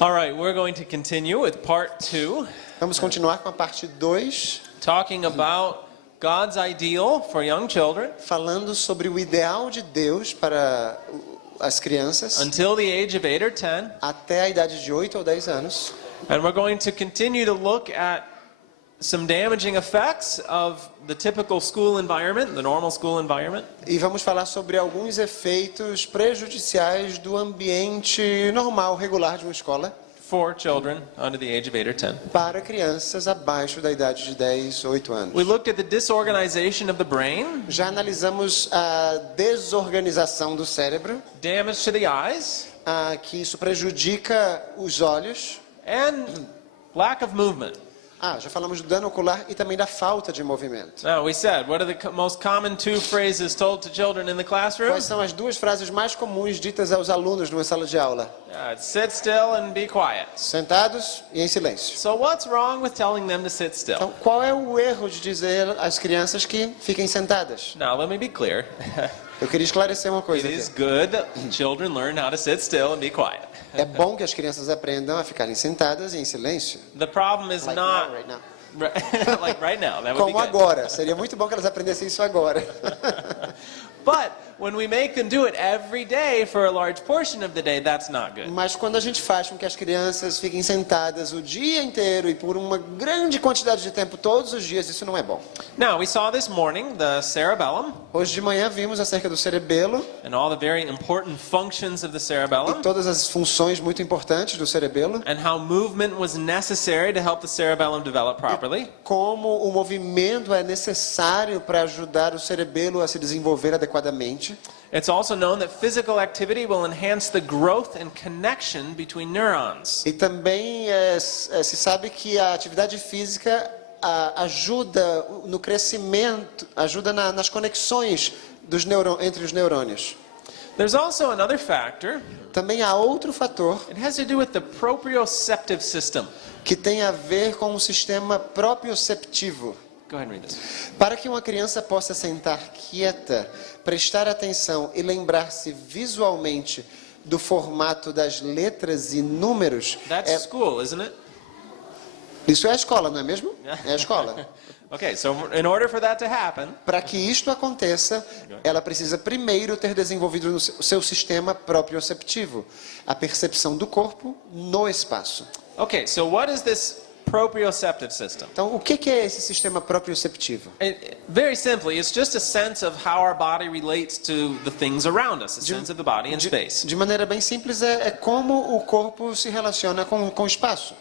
All right, we're going to continue with part 2, Vamos continuar com a parte 2, talking about God's ideal for young children falando sobre o ideal de Deus para as crianças until the age of 8 or 10. até a idade de 8 ou 10 anos. And we're going to continue to look at some damaging effects of the typical school environment, the normal school environment. E vamos falar sobre alguns efeitos prejudiciais do ambiente normal, regular de uma escola For children under the age of 8 or 10. para crianças abaixo da idade de 10, 8 anos. We looked at the disorganization of the brain, Já analisamos a desorganização do cérebro, damage to the eyes, que isso prejudica os olhos. and lack of movement. Já falamos do dano ocular e também da falta de movimento. Now, we said, what are the most common 2 phrases told to children in the classroom? Quais são as duas frases mais comuns ditas aos alunos numa sala de aula? Sit still and be quiet. Sentados e em silêncio. So what's wrong with telling them to sit still? Então, qual é o erro de dizer às crianças que fiquem sentadas? Now, let me be clear. Eu queria esclarecer uma It coisa is aqui. good that children learn how to sit still and be quiet. É bom que as crianças aprendam a ficarem sentadas e em silêncio. The problem is Like not now, right now. like right now. That would be Como good. agora. Seria muito bom que elas aprendessem isso agora. But when we make them do it every day for a large portion of the day, that's not good. Mas quando a gente faz com que as crianças fiquem sentadas o dia inteiro e por uma grande quantidade de tempo todos os dias, isso não é bom. Now, we saw this morning the cerebellum Hoje de manhã vimos acerca do cerebelo and all the very important functions of the cerebellum e todas as funções muito importantes do cerebelo, and how movement was necessary to help the cerebellum develop properly. como o movimento é necessário para ajudar o cerebelo a se desenvolver adequadamente. It's also known that physical activity will enhance the growth and connection between neurons. E também se sabe que a atividade física ajuda no crescimento, ajuda nas conexões entre os neurônios. There's also another factor. Também há outro fator It has to do with the proprioceptive system. que tem a ver com o sistema proprioceptivo. Go ahead and read this. Para que uma criança possa sentar quieta, prestar atenção e lembrar-se visualmente do formato das letras e números, That's school, isn't it? isso é a escola, não é mesmo? É a escola. Okay, so in order for that to happen, Para que isto aconteça, ela precisa primeiro ter desenvolvido o seu sistema proprioceptivo, a percepção do corpo no espaço. okay, so what is this proprioceptive system? Então, o que é esse sistema proprioceptivo? Very simply, it's just a sense of how our body relates to the things around us, a sense of the body in space. De maneira bem simples, é como o corpo se relaciona com o espaço,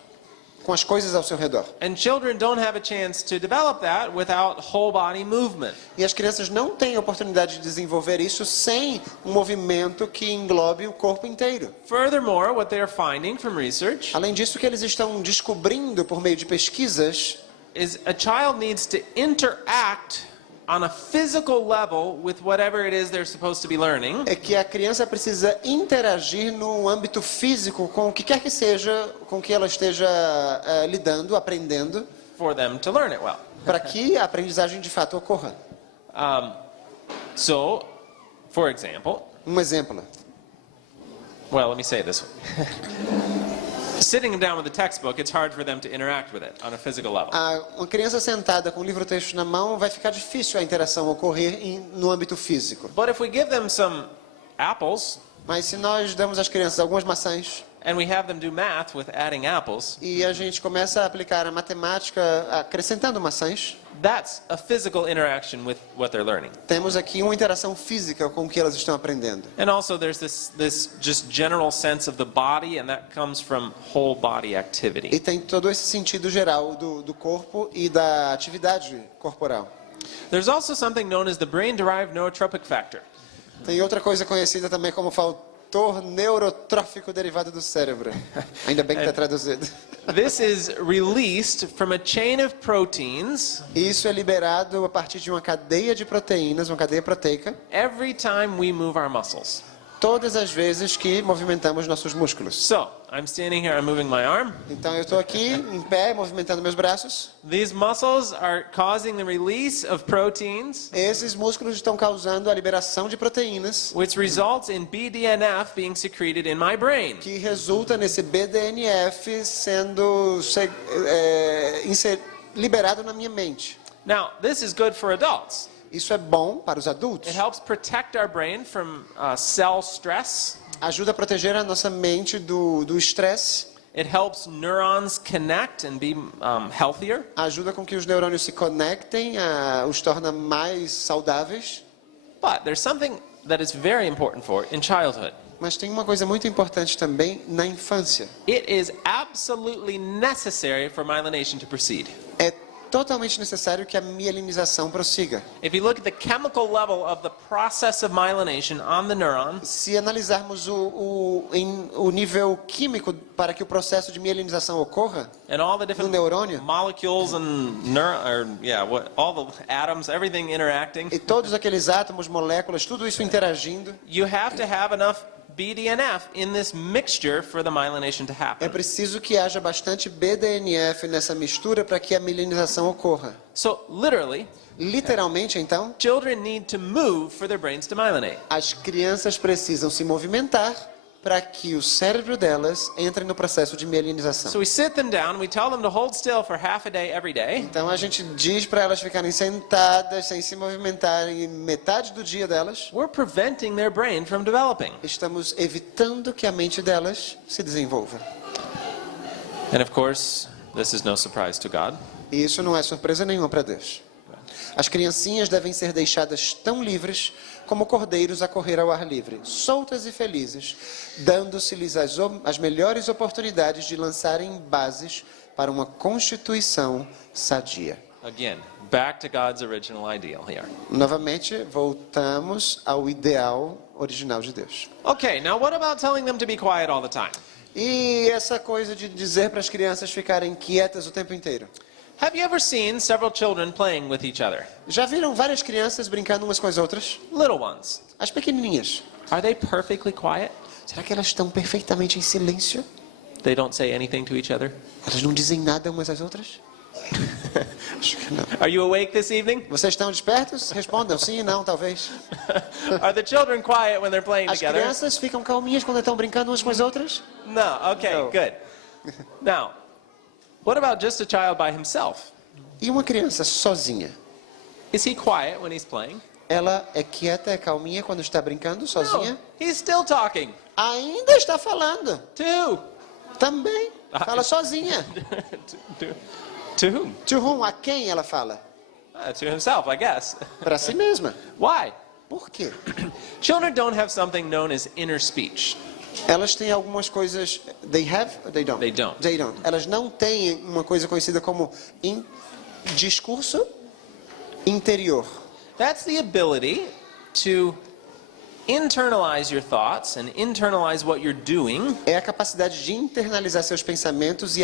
com as coisas ao seu redor. And children don't have a chance to develop that without whole body movement. E as crianças não têm a oportunidade de desenvolver isso sem um movimento que englobe o corpo inteiro. Furthermore, what they are finding from research Além disso, o que eles estão descobrindo por meio de pesquisas is a child needs to interact on a physical level with whatever it is they're supposed to be learning é que a criança precisa interagir no âmbito físico com o que quer que seja, com que ela esteja lidando, aprendendo, for them to learn it well. para que a aprendizagem de fato ocorra. So, for example, Um exemplo. well, let me say it this way. Sitting them down with a textbook, it's hard for them to interact with it on a physical level. Uma criança sentada com o livro-texto na mão vai ficar difícil a interação ocorrer no âmbito físico. But if we give them some apples, Mas se nós damos às crianças algumas maçãs and we have them do math with adding apples, e a gente começa a aplicar a matemática acrescentando maçãs, that's a physical interaction with what they're learning. temos aqui uma interação física com o que elas estão aprendendo. And also there's this just general sense of the body, and that comes from whole body activity. E tem todo esse sentido geral do corpo e da atividade corporal. There's also something known as the brain-derived neurotropic factor. Tem outra coisa conhecida também como fator neurotrófico derivado do cérebro. Ainda bem que está traduzido. This is released from a chain of proteins Isso é liberado a partir de uma cadeia de proteínas, uma cadeia proteica, every time we move our muscles. todas as vezes que movimentamos nossos músculos. So, I'm standing here, I'm moving my arm. Então eu estou aqui em pé, movimentando meus braços. These muscles are causing the release of proteins, Esses músculos estão causando a liberação de proteínas, which results in BDNF being secreted in my brain. que resulta nesse BDNF sendo liberado na minha mente. Now, this is good for adults. Isso é bom para os adultos. It helps protect our brain from cell stress. Ajuda a proteger a nossa mente do estresse. It helps neurons connect and be healthier. Ajuda com que os neurônios se conectem, os torna mais saudáveis. But there's something that is very important for in childhood. Mas tem uma coisa muito importante também na infância. It is absolutely necessary for myelination to proceed. É totalmente necessário que a mielinização prossiga. If you look at the chemical level of the process of myelination on the neuron, Se analisarmos o nível químico para que o processo de mielinização ocorra, and all the no different neurônio, molecules and all the atoms, everything interacting, e todos aqueles átomos, moléculas, tudo isso interagindo, you have to have enough BDNF in this mixture for the myelination to é happen. preciso que haja bastante BDNF nessa mistura para que a mielinização ocorra. So literally, Literalmente, então, children need to move for their brains to myelinate. as crianças precisam se movimentar para que o cérebro delas entre no processo de mielinização. So we sit them down, we tell them to hold still for half a day every day. Então a gente diz para elas ficarem sentadas, sem se movimentarem, metade do dia delas. We're preventing their brain from developing. Estamos evitando que a mente delas se desenvolva. And of course, this is no surprise to God. E isso não é surpresa nenhuma para Deus. As criancinhas devem ser deixadas tão livres como cordeiros a correr ao ar livre, soltas e felizes, dando-se-lhes as melhores oportunidades de lançarem bases para uma constituição sadia. Again, back to God's original ideal here. Novamente, voltamos ao ideal original de Deus. Okay, now what about telling them to be quiet all the time? E essa coisa de dizer para as crianças ficarem quietas o tempo inteiro. Have you ever seen several children playing with each other? Já viram várias crianças brincando umas com as outras? Little ones. As pequenininhas. Are they perfectly quiet? Será que elas estão perfeitamente em silêncio? They don't say anything to each other? Elas não dizem nada umas às outras? Acho que não. Are you awake this evening? Vocês estão despertos? Respondam sim, não, talvez. Are the children quiet when they're playing As together? crianças ficam calminhas quando estão brincando umas com as outras? No. Okay, No. good. Now, what about just a child by himself? E uma criança sozinha? Is he quiet when he's playing? Ela é quieta, é calminha quando está brincando sozinha? No, he's still talking. Ainda está falando. To Também. Fala sozinha. to whom? To whom? A quem ela fala? To himself, I guess. Para si mesma. Why? Por quê? Children don't have something known as inner speech. Elas têm algumas coisas. They have? They don't. They don't. They don't. Elas não têm uma coisa conhecida como discurso interior. That's the ability to internalize your thoughts and internalize what you're doing É a capacidade de internalizar seus pensamentos e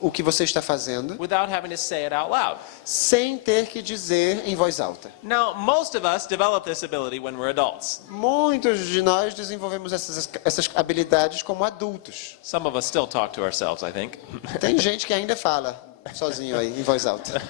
o que você está fazendo, without having to say it out loud. sem ter que dizer em voz alta. Now, most of us develop this ability when we're adults. Muitos de nós desenvolvemos essas habilidades como adultos. Some of us still talk to ourselves, I think. Tem gente que ainda fala sozinho aí, em voz alta.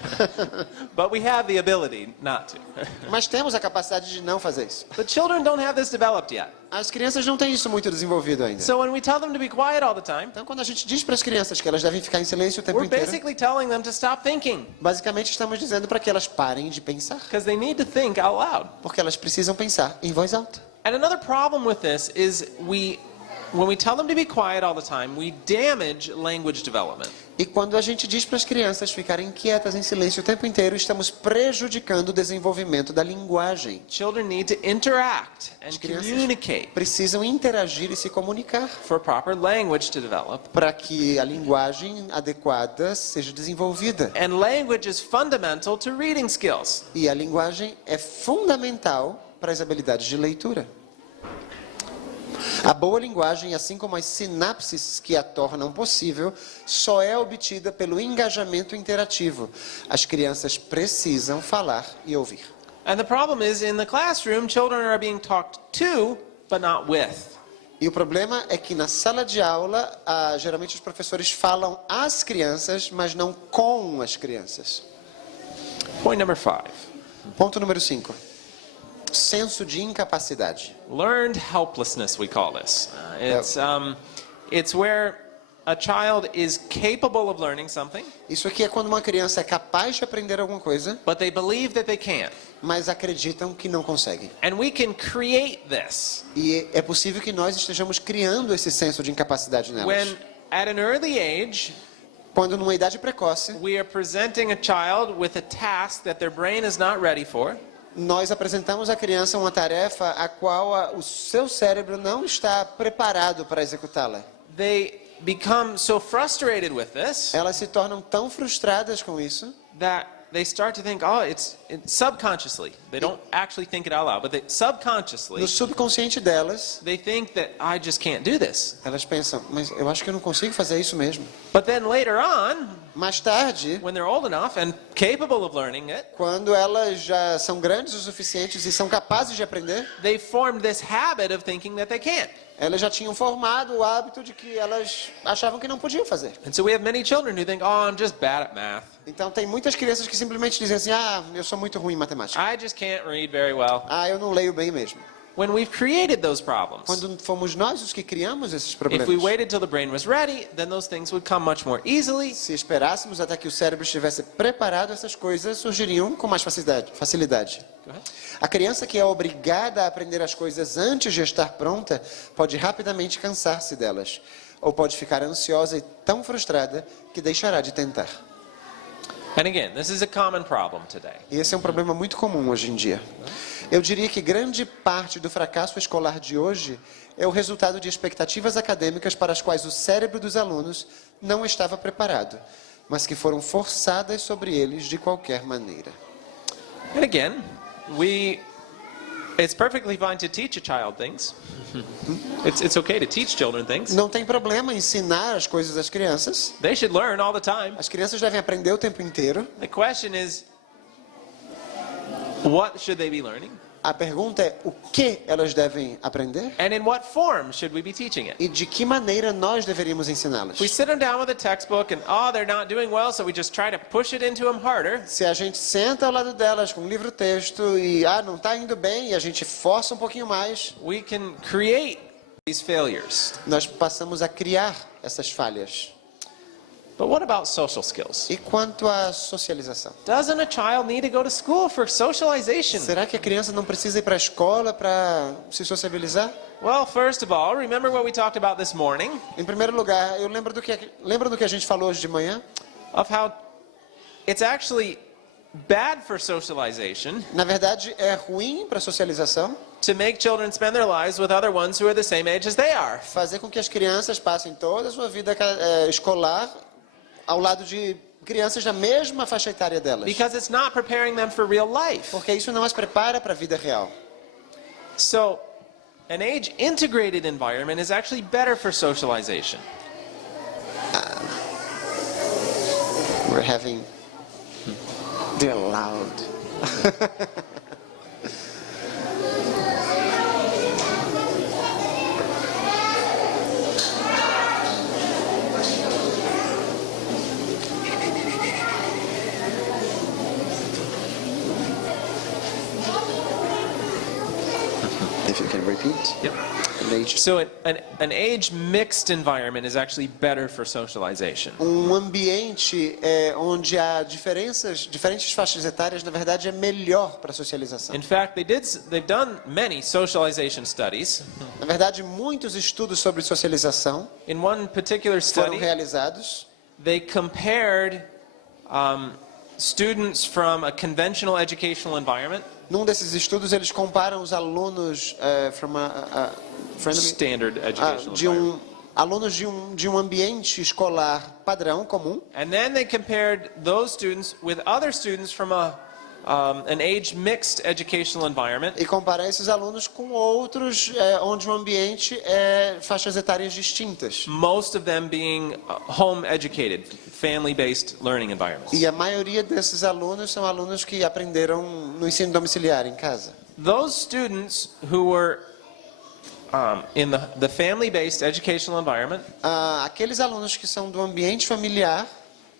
But we have the ability not to. Mas temos a capacidade de não fazer isso. But children don't have this developed yet. As crianças não têm isso muito desenvolvido ainda. So when we tell them to be quiet all the time, Então, quando a gente diz para as crianças que elas devem ficar em silêncio o tempo we're inteiro, basically telling them to stop thinking, basicamente estamos dizendo para que elas parem de pensar. because they need to think out loud. Porque elas precisam pensar em voz alta. And another problem with this is when we tell them to be quiet all the time, we damage language development. E quando a gente diz para as crianças ficarem quietas em silêncio o tempo inteiro, estamos prejudicando o desenvolvimento da linguagem. Children need to interact and As crianças communicate precisam interagir e se comunicar for proper language to develop. para que a linguagem adequada seja desenvolvida. And language is fundamental to reading skills. E a linguagem é fundamental para as habilidades de leitura. A boa linguagem, assim como as sinapses que a tornam possível, só é obtida pelo engajamento interativo. As crianças precisam falar e ouvir. And the problem is, in the classroom, children are being talked to but not with. E o problema é que na sala de aula, geralmente os professores falam às crianças, mas não com as crianças. Point number 5. Ponto número 5. Senso de incapacidade. Learned helplessness, we call this. It's where a child is capable of learning something, Isso aqui é quando uma criança é capaz de aprender alguma coisa, but they believe that they can't. mas acreditam que não conseguem. And we can create this E é possível que nós estejamos criando esse senso de incapacidade nelas. when, at an early age, Quando numa idade precoce, we are presenting a child with a task that their brain is not ready for. nós apresentamos à criança uma tarefa a qual o seu cérebro não está preparado para executá-la. They become so frustrated with this Elas se tornam tão frustradas com isso that they start to think, oh, it's subconsciously. They don't actually think it out loud, but they subconsciously no subconsciente delas, they think that I just can't do this. elas pensam, mas eu acho que eu não consigo fazer isso mesmo. But then later on, Mais tarde, when they're old enough and capable of learning it, quando elas já são grandes o suficientes e são capazes de aprender, they formed this habit of thinking that they can't. elas já tinham formado o hábito de que elas achavam que não podiam fazer. And so we have many children who think, oh, I'm just bad at math. Então tem muitas crianças que simplesmente dizem assim, eu sou muito ruim em matemática. I just can't read very well. Eu não leio bem mesmo. When we've created those problems, Quando fomos nós os que criamos esses if problemas. we waited till the brain was ready, then those things would come much more easily. Se esperássemos até que o cérebro estivesse preparado, essas coisas surgiriam com mais facilidade. Go ahead. A criança que é obrigada a aprender as coisas antes de estar pronta pode rapidamente cansar-se delas, ou pode ficar ansiosa e tão frustrada que deixará de tentar. And again, this is a common problem today. E esse é um problema muito comum hoje em dia. Eu diria que grande parte do fracasso escolar de hoje é o resultado de expectativas acadêmicas para as quais o cérebro dos alunos não estava preparado, mas que foram forçadas sobre eles de qualquer maneira. And again, it's perfectly fine to teach a child things. It's okay to teach children things. Não tem problema ensinar as coisas às crianças. They should learn all the time. As crianças devem aprender o tempo inteiro. The question is, what should they be learning? A pergunta é o que elas devem aprender And in what form should we be teaching it? e de que maneira nós deveríamos ensiná-las. If we sit them down with a textbook and, oh, they're not doing well, so we just try to push it into them harder, Se a gente senta ao lado delas com um livro-texto e não está indo bem e a gente força um pouquinho mais, we can create these failures. nós passamos a criar essas falhas. But what about social skills? E quanto à socialização? Doesn't a child need to go to school for socialization? Será que a criança não precisa ir para a escola para se sociabilizar? Well, first of all, remember what we talked about this morning, Em primeiro lugar, eu lembro do que a gente falou hoje de manhã? of how it's actually bad for socialization Na verdade, é ruim para a socialização to make children spend their lives with other ones who are the same age as they are. fazer com que as crianças passem toda a sua vida escolar ao lado de crianças da mesma faixa etária delas. Because it's not preparing them for real life. Porque isso não as prepara para a vida real. So, an age-integrated environment is actually better for socialization. We're having... They're loud. If you can repeat. Yep. Age. So an age-mixed environment is actually better for socialization. Ambiente onde há diferentes faixas etárias, na verdade, é melhor para a socialização. In fact, they've done many socialization studies. Na verdade, muitos estudos sobre socialização In one particular foram study, realizados. they compared students from a conventional educational environment, Num desses estudos, eles comparam os alunos standard educational environment, alunos de um ambiente escolar padrão comum, and then they compared those students with other students from an age-mixed educational environment, e comparar esses alunos com outros onde o ambiente faixas etárias distintas. most of them being home-educated, family-based learning environments. E a maioria desses alunos são alunos que aprenderam no ensino domiciliar em casa. Those students who were in the family-based educational environment Aqueles alunos que são do ambiente familiar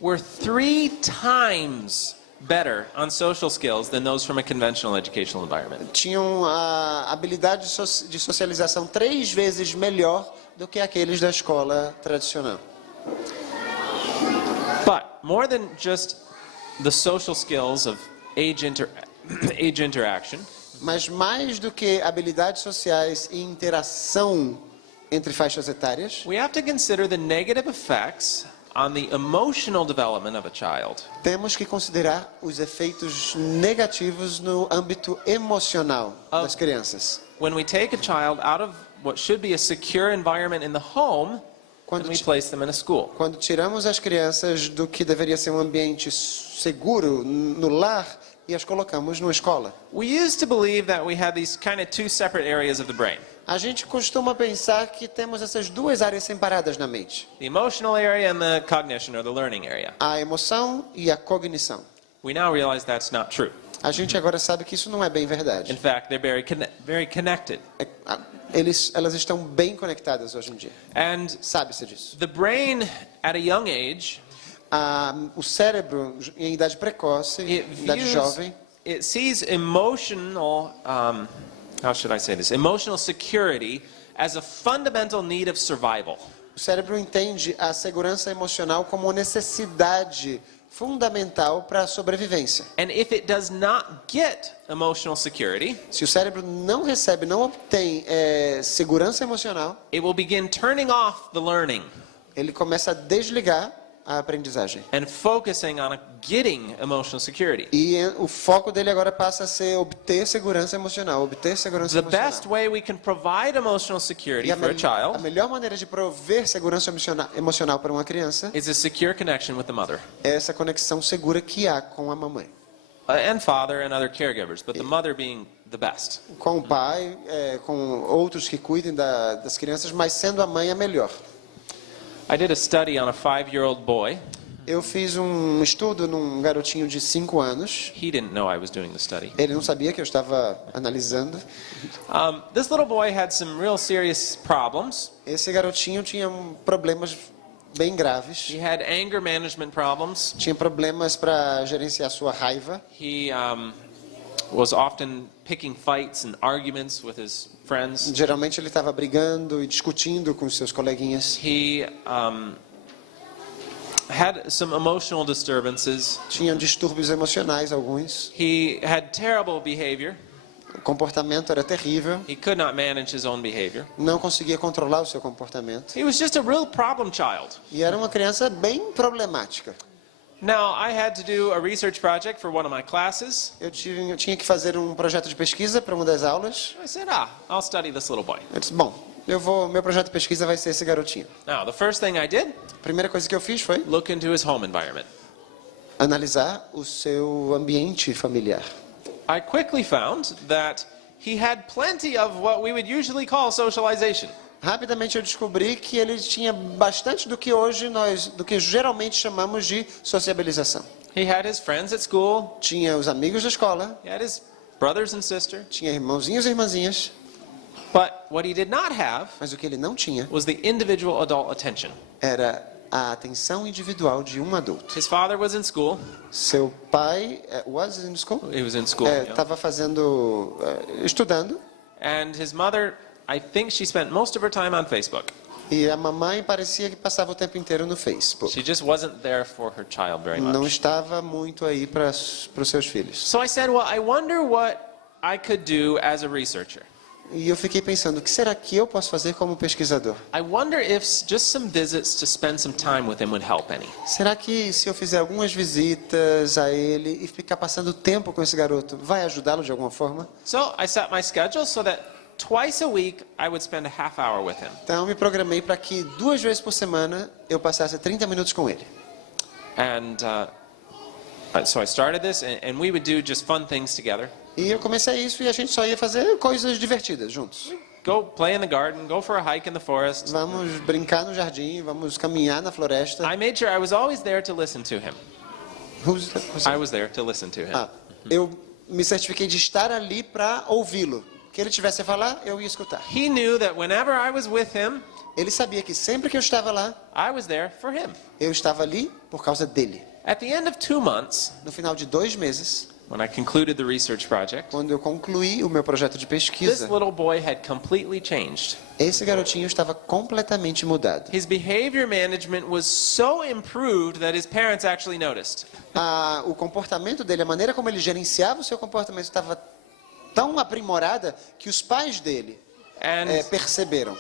were 3 times better on social skills than those from a conventional educational environment. tinham a habilidade de socialização 3 vezes melhor do que aqueles da escola tradicional. But more than just the social skills of age interaction, Mas mais do que habilidades sociais e interação entre faixas etárias, we have to consider the negative effects on the emotional development of a child. temos que considerar os efeitos negativos no âmbito emocional das crianças. When we take a child out of what should be a secure environment in the home, and we place them in a school. Quando tiramos as crianças do que deveria ser um ambiente seguro no lar e as colocamos numa escola. We used to believe that we had these kind of 2 separate areas of the brain. A gente costuma pensar que temos essas 2 áreas separadas na mente: The emotional area and the cognition or the learning area. a emoção e a cognição. We now realize that's not true. A gente agora sabe que isso não é bem verdade. In fact, they're very connected. Elas estão bem conectadas hoje em dia. And Sabe-se disso. the brain at a young age, O cérebro em idade precoce, idade jovem, it sees emotional, how should I say this? Emotional security as a fundamental need of survival. o cérebro entende a segurança emocional como uma necessidade fundamental para a sobrevivência. And if it does not get emotional security, Se o cérebro não recebe, não obtém segurança emocional, it will begin turning off the learning ele começa a desligar a aprendizagem. and focusing on getting emotional security. E o foco dele agora passa a ser obter segurança emocional, obter segurança The best emocional. way we can provide emotional security E a for a child melhor maneira de prover segurança emocional para uma criança is a secure connection with the mother é essa conexão segura que há com a mamãe. and father and other caregivers, but the mother being the best. Com o pai, com outros que cuidem das crianças, mas sendo a mãe a melhor. I did a study on a 5-year-old boy. Eu fiz um estudo num garotinho de 5 anos. He didn't know I was doing the study. Ele não sabia que eu estava analisando. This little boy had some real serious problems. Esse garotinho tinha problemas bem graves. He had anger management problems. Tinha problemas para gerenciar sua raiva. He was often picking fights and arguments with his friends. Geralmente ele estava brigando e discutindo com seus coleguinhas. He had some emotional disturbances. Tinha distúrbios emocionais alguns. He had terrible behavior. O comportamento era terrível. He could not manage his own behavior. Não conseguia controlar o seu comportamento. He was just a real problem child. E era uma criança bem problemática. Now, I had to do a research project for one of my classes. Eu tinha que fazer um projeto de pesquisa para uma das aulas. I said, I'll study this little boy. Eu disse, bom, meu projeto de pesquisa vai ser esse garotinho. Now, the first thing I did, A primeira coisa que eu fiz foi look into his home environment. analisar o seu ambiente familiar. I quickly found that he had plenty of what we would usually call socialization. Rapidamente eu descobri que ele tinha bastante do que geralmente chamamos de sociabilização. He had his friends at school, Tinha os amigos da escola, he had his brothers and sister, tinha irmãozinhos e irmãzinhas, but what he did not have mas o que ele não tinha was the individual adult attention. era a atenção individual de um adulto. His father was in school. Seu pai was in school, He was in school. Yeah. estava estudando, And his mother, I think she spent most of her time on Facebook. e a mamãe parecia que passava o tempo inteiro no Facebook. She just wasn't there for her child very Não much. estava muito aí para os seus filhos. So I said, well, I wonder what I could do as a researcher. E eu fiquei pensando, o que será que eu posso fazer como pesquisador? I wonder if just some visits to spend some time with him would help any. Será que se eu fizer algumas visitas a ele e ficar passando tempo com esse garoto, vai ajudá-lo de alguma forma? So I set my schedule so that twice a week I would spend a half hour with him. Então eu me programei para que 2 vezes por semana eu passasse 30 minutos com ele. And so I started this, and we would do just fun things together. E eu comecei isso e a gente só ia fazer coisas divertidas juntos. Go play in the garden, go for a hike in the forest. Vamos brincar no jardim, vamos caminhar na floresta. I made sure I was always there to listen to him. Who's- I was there to listen to him. Eu me certifiquei de estar ali para ouvi-lo. que ele tivesse a falar, eu ia escutar. He knew that whenever I was with him, Ele sabia que sempre que eu estava lá, I was there for him. eu estava ali por causa dele. At the end of 2 months, No final de 2 meses, when I concluded the research project, quando eu concluí o meu projeto de this pesquisa, little boy had completely changed. esse garotinho estava completamente mudado. His behavior management was so improved that his parents actually noticed. O comportamento dele, a maneira como ele gerenciava o seu comportamento estava tão aprimorada que os pais dele And perceberam.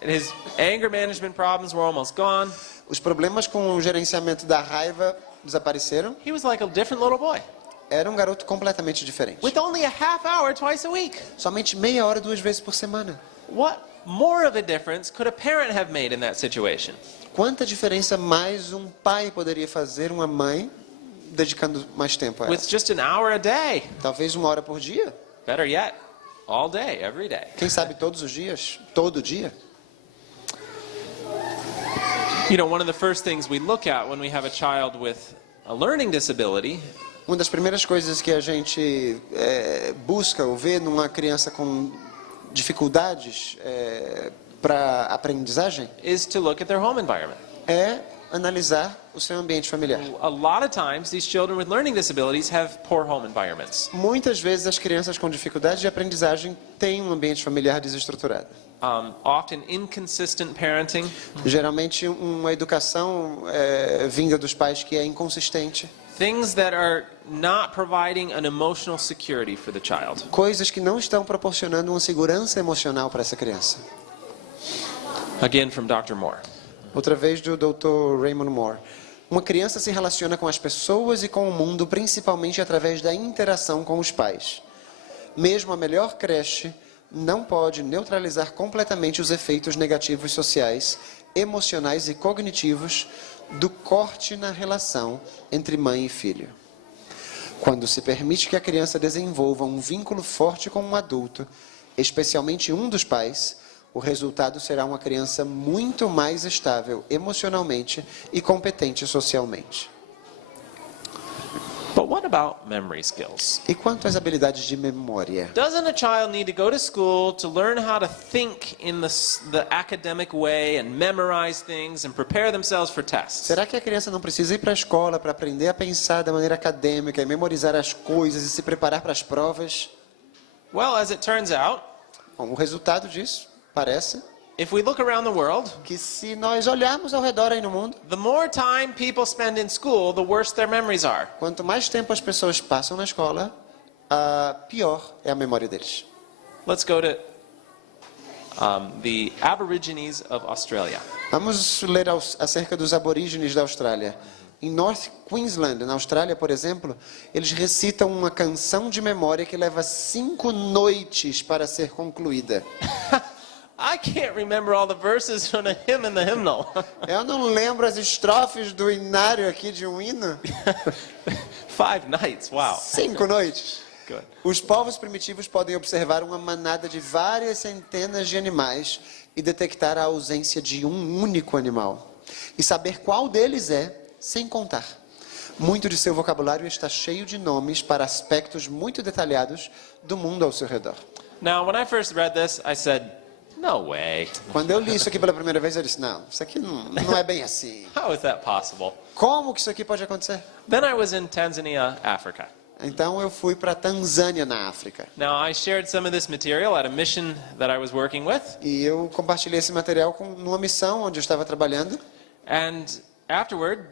his anger management problems were almost gone. Os problemas com o gerenciamento da raiva desapareceram. He was like a different little boy. Era um garoto completamente diferente. With only a half hour twice a week. Somente meia hora 2 vezes por semana. What more of a difference could a parent have made in that situation? Quanta diferença mais um pai poderia fazer, uma mãe, dedicando mais tempo a ela? With just an hour a day. Talvez 1 hora por dia? Better yet, all day, every day. Quem sabe todos os dias? Todo dia? You know, one of the first things we look at when we have a child with a learning disability Uma das primeiras coisas que a gente busca ou vê numa criança com dificuldades para aprendizagem is to look at their home environment. é analisar o seu ambiente familiar. A lot of times, these children with learning disabilities have poor home environments. Muitas vezes as crianças com dificuldades de aprendizagem têm um ambiente familiar desestruturado. Often inconsistent parenting, Geralmente uma educação vinda dos pais que é inconsistente. things that are not providing an emotional security for the child. Coisas que não estão proporcionando uma segurança emocional para essa criança. Again, from Dr. Moore. Outra vez do Dr. Raymond Moore. Uma criança se relaciona com as pessoas e com o mundo principalmente através da interação com os pais. Mesmo a melhor creche não pode neutralizar completamente os efeitos negativos sociais, emocionais e cognitivos do corte na relação entre mãe e filho. Quando se permite que a criança desenvolva um vínculo forte com um adulto, especialmente um dos pais, o resultado será uma criança muito mais estável emocionalmente e competente socialmente. But what about memory skills? E quanto às habilidades de memória? Doesn't a child need to go to school to learn how to think in the academic way and memorize things and prepare themselves for tests? Será que a criança não precisa ir para a escola para aprender a pensar da maneira acadêmica e memorizar as coisas e se preparar para as provas? Well, as it turns out, Bom, o resultado disso parece if we look around the world, que se nós olharmos ao redor aí no mundo, the more time people spend in school, the worse their memories are. quanto mais tempo as pessoas passam na escola, pior é a memória deles. Let's go to the Aborigines of Australia. Vamos ler acerca dos aborígenes da Austrália. Em North Queensland, na Austrália, por exemplo, eles recitam uma canção de memória que leva 5 noites para ser concluída. I can't remember all the verses from the hymn and the hymnal. Eu não lembro as estrofes do hinário aqui de um hino. 5 nights, wow. 5 noites. Good. Os povos primitivos podem observar uma manada de várias centenas de animais e detectar a ausência de um único animal. E saber qual deles é, sem contar. Muito de seu vocabulário está cheio de nomes para aspectos muito detalhados do mundo ao seu redor. Now, when I first read this, I said, no way. Quando eu li isso aqui pela primeira vez, eu disse, não, isso aqui não é bem assim. How is that possible? Como que isso aqui pode acontecer? Then I was in Tanzania, Africa. Então eu fui para Tanzânia, na África. Now, I shared some of this material at a mission that I was working with. E eu compartilhei esse material numa missão onde eu estava trabalhando. And afterward,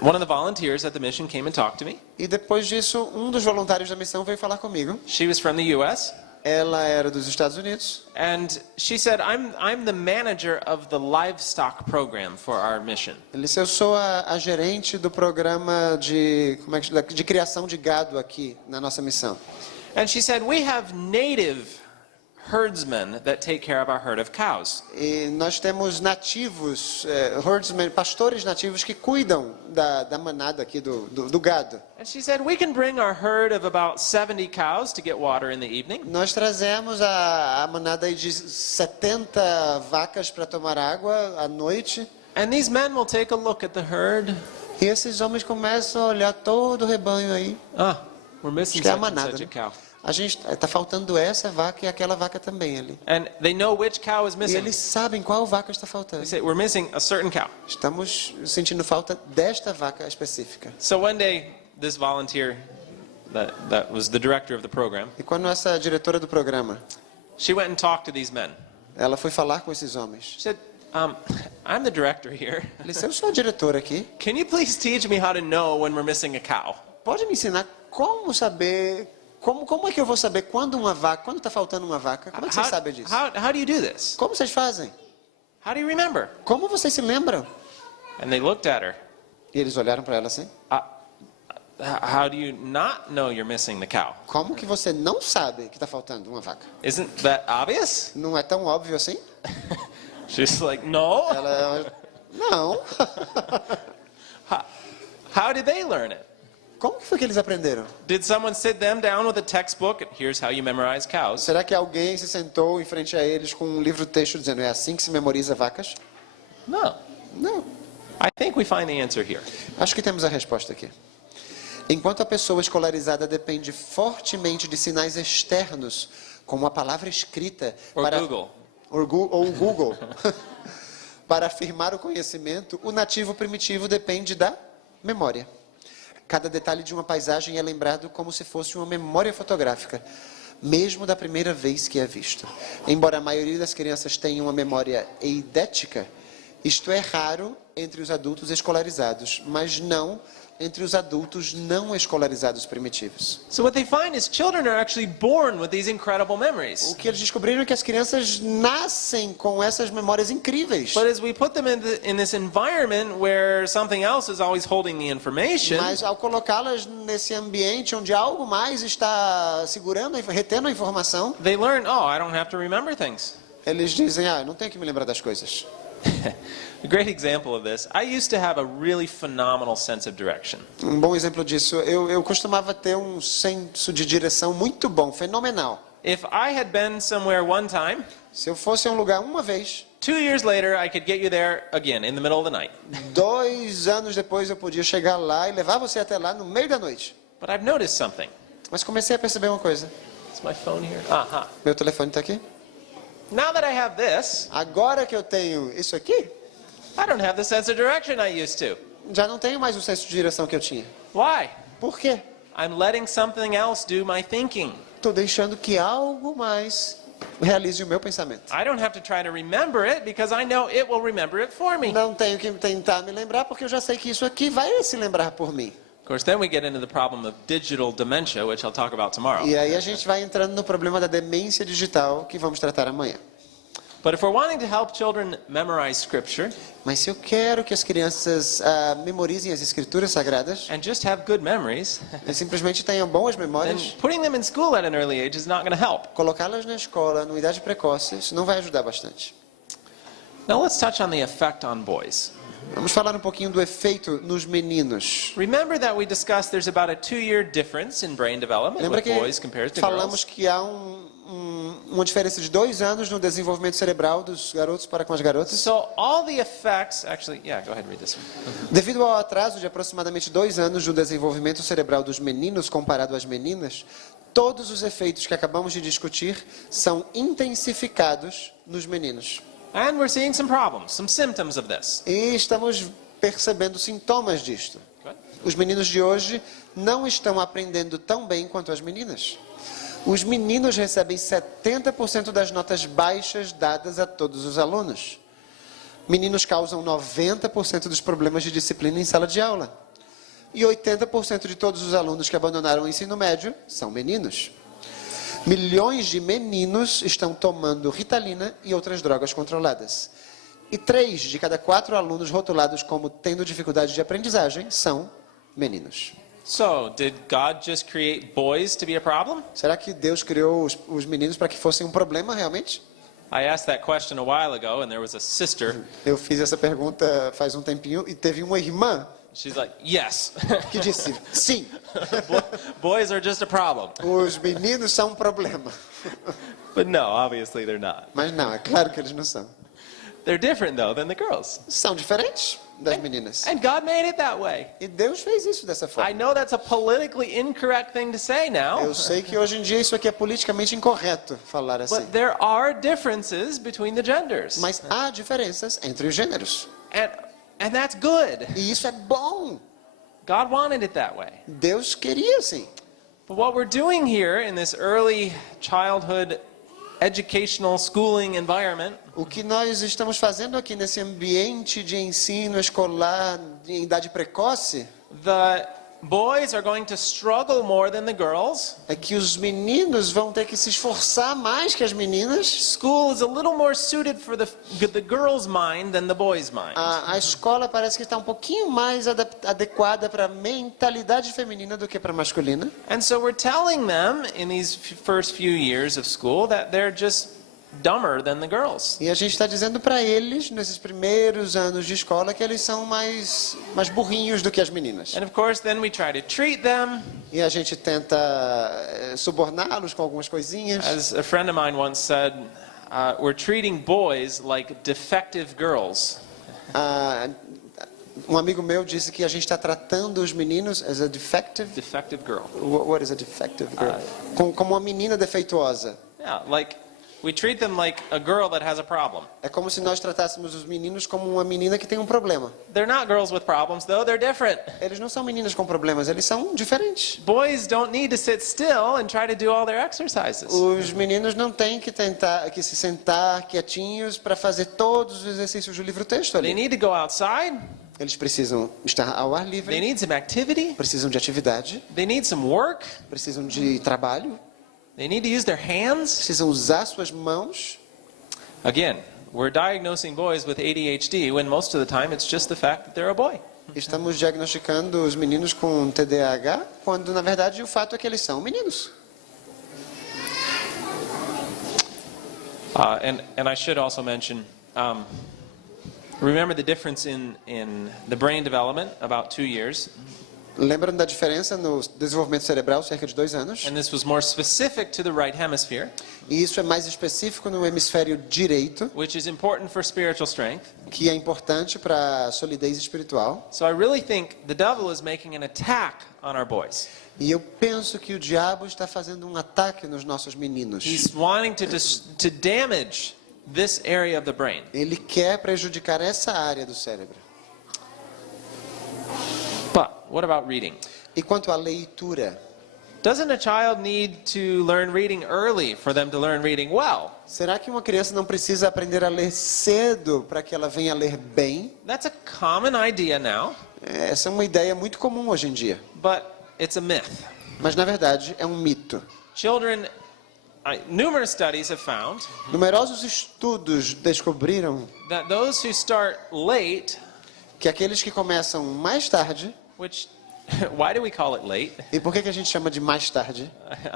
one of the volunteers at the mission came and talked to me. E depois disso, um dos voluntários da missão veio falar comigo. She was from the U.S. Ela era dos Estados Unidos. And she said, I'm the manager of the livestock program for our mission. Ele disse, eu sou a gerente do programa de criação de gado aqui na nossa missão. And she said, we have native herdsmen that take care of our herd of cows. E nós temos nativos, herdsmen, pastores nativos que cuidam da manada aqui do gado. And she said, we can bring our herd of about 70 cows to get water in the evening. Nós trazemos a manada aí de 70 vacas para tomar água à noite. And these men will take a look at the herd. E esses homens começam a olhar todo o rebanho aí. We're missing Acho que é a such and manada, such a né? cow. A gente tá faltando essa vaca e aquela vaca também ali. And they know which cow is E missing. eles sabem qual vaca está They faltando. say, we're missing a certain cow. Estamos sentindo falta desta vaca específica. So one day, this volunteer, that was the director of the program, E quando essa diretora do programa, she went and talked to these men. ela foi falar com esses homens. She said, I'm the director here. Ele disse, eu sou a diretora aqui. Can you please teach me how to know when we're missing a cow? Pode me ensinar como saber... Como é que eu vou saber quando está faltando uma vaca? Como é que vocês sabem disso? How do you do this? Como vocês fazem? How do you remember? Como vocês se lembram? And they looked at her. E eles olharam para ela assim. How do you not know you're missing the cow? Como que você não sabe que está faltando uma vaca? Isn't that obvious? Não é tão óbvio assim? She's like, no. Ela, não. How did they learn it? Como que foi que eles aprenderam? Did someone sit them down with a textbook? Here's how you memorize cows. Será que alguém se sentou em frente a eles com um livro texto dizendo é assim que se memoriza vacas? No. Não. I think we find the answer here. Acho que temos a resposta aqui. Enquanto a pessoa escolarizada depende fortemente de sinais externos, como a palavra escrita Or para Google. ou o Google, para afirmar o conhecimento, o nativo primitivo depende da memória. Cada detalhe de uma paisagem é lembrado como se fosse uma memória fotográfica, mesmo da primeira vez que é visto. Embora a maioria das crianças tenha uma memória eidética, isto é raro entre os adultos escolarizados, mas não entre os adultos não escolarizados primitivos. So what they find is children are actually born with these incredible memories. O que eles descobriram é que as crianças nascem com essas memórias incríveis. But as we put them in this environment where something else is always holding the information, Mas ao colocá-las nesse ambiente onde algo mais está segurando, retendo a informação, they learn, oh, I don't have to remember things. eles dizem, eu não tenho que me lembrar das coisas. A great example of this, I used to have a really phenomenal sense of direction. Um bom exemplo disso, eu costumava ter um senso de direção muito bom, fenomenal. If I had been somewhere one time, Se eu fosse a um lugar uma vez, 2 years later I could get you there again in the middle of the night. 2 anos depois eu podia chegar lá e levar você até lá no meio da noite. But I've noticed something. Mas comecei a perceber uma coisa. Is my phone here? Uh-huh. Meu telefone está aqui. Now that I have this, Agora que eu tenho isso aqui, I don't have the sense of direction I used to. já não tenho mais o senso de direção que eu tinha. Why? Por quê? I'm letting something else do my thinking. Estou deixando que algo mais realize o meu pensamento. I don't have to try to remember it because I know it will remember it for me. Não tenho que tentar me lembrar porque eu já sei que isso aqui vai se lembrar por mim. Of course, then we get into the problem of digital dementia, which I'll talk about tomorrow. E aí a gente vai entrando no problema da demência digital que vamos tratar amanhã. But if we're wanting to help children memorize scripture Mas se eu quero que as crianças memorizem as escrituras sagradas and just have good memories, e simplesmente tenham boas then memórias, putting them in school at an early age is not going to help. colocá-las na escola, numa idade precoce, isso não vai ajudar bastante. Now let's touch on the effect on boys. Vamos falar um pouquinho do efeito nos meninos. Remember that we discussed there's about a 2-year difference in brain development Lembra with que boys compared to falamos girls? que há uma diferença de 2 anos no desenvolvimento cerebral dos garotos para com as garotas? So all the effects, actually, yeah, go ahead and read this one. Devido ao atraso de aproximadamente 2 anos no desenvolvimento cerebral dos meninos comparado às meninas, todos os efeitos que acabamos de discutir são intensificados nos meninos. And we're seeing some problems, some symptoms of this. E estamos percebendo sintomas disto. Go ahead. Os meninos de hoje não estão aprendendo tão bem quanto as meninas. Os meninos recebem 70% das notas baixas dadas a todos os alunos. Meninos causam 90% dos problemas de disciplina em sala de aula. E 80% de todos os alunos que abandonaram o ensino médio são meninos. Milhões de meninos estão tomando Ritalina e outras drogas controladas. E 3 de cada 4 alunos rotulados como tendo dificuldade de aprendizagem são meninos. So, did God just create boys to be a problem? Será que Deus criou os meninos para que fossem um problema realmente? I asked that question a while ago, and there was a sister. Eu fiz essa pergunta faz um tempinho e teve uma irmã She's like, yes. que disse, sim, Boys are just a problem. os meninos são um problema. But no, obviously they're not. Mas não, é claro que eles não são. They're different, though, than the girls. São diferentes, das meninas. And God made it that way. E Deus fez isso dessa I forma. know that's a politically incorrect thing to say now. Eu sei que hoje em dia isso aqui é politicamente incorreto falar assim. But there are differences between the genders. Mas há diferenças entre os gêneros. And that's good. E isso é bom. God wanted it that way. Deus queria assim. But what we're doing here in this early childhood educational schooling environment O que nós estamos fazendo aqui nesse ambiente de ensino escolar em idade precoce the boys are going to struggle more than the girls. é que os meninos vão ter que se esforçar mais que as meninas. School is a little more suited for the girl's mind than the boy's mind. A escola parece que está um pouquinho mais adequada para a mentalidade feminina do que para a masculina. And so we're telling them in these first few years of school that they're just dumber than the girls. E a gente está dizendo para eles, nesses primeiros anos de escola, que eles são mais burrinhos do que as meninas. And of course then we try to treat them, E a gente tenta suborná-los com algumas coisinhas. as a friend of mine once said, we're treating boys like defective girls. Ah, um amigo meu disse que a gente está tratando os meninos as a defective. Defective girl. What is a defective girl? Como uma menina defeituosa. Yeah, like we treat them like a girl that has a problem. É como se nós tratássemos os meninos como uma menina que tem um problema. They're not girls with problems though, they're different. Eles não são meninas com problemas, eles são diferentes. Boys don't need to sit still and try to do all their exercises. Os meninos não têm que se sentar quietinhos para fazer todos os exercícios do livro-texto They ali. need to go outside, Eles precisam estar ao ar they livre, need some activity, precisam de atividade, they need some work, precisam de trabalho, they need to use their hands. precisam usar suas mãos. Again, we're diagnosing boys with ADHD when most of the time it's just the fact that they're a boy. Estamos diagnosticando os meninos com TDAH, quando na verdade o fato é que eles são meninos. And I should also mention, remember the difference in the brain development, about 2 years. Lembram da diferença no desenvolvimento cerebral, cerca de 2 anos? And this was more specific to the right hemisphere, E isso é mais específico no hemisfério direito, which is important for spiritual strength. que é importante para a solidez espiritual. So I really think the devil is making an attack on our boys. E eu penso que o diabo está fazendo um ataque nos nossos meninos. He's wanting to damage this area of the brain. Ele quer prejudicar essa área do cérebro. But what about reading? E quanto à leitura? Doesn't a child need to learn reading early for them to learn reading well? Será que uma criança não precisa aprender a ler cedo para que ela venha a ler bem? That's a common idea now, Essa é uma ideia muito comum hoje em dia. but it's a myth. Mas na verdade é um mito. Children, numerous studies have found Numerosos estudos descobriram that those who start late, que aqueles que começam mais tarde, which, why do we call it late? e por que a gente chama de mais tarde?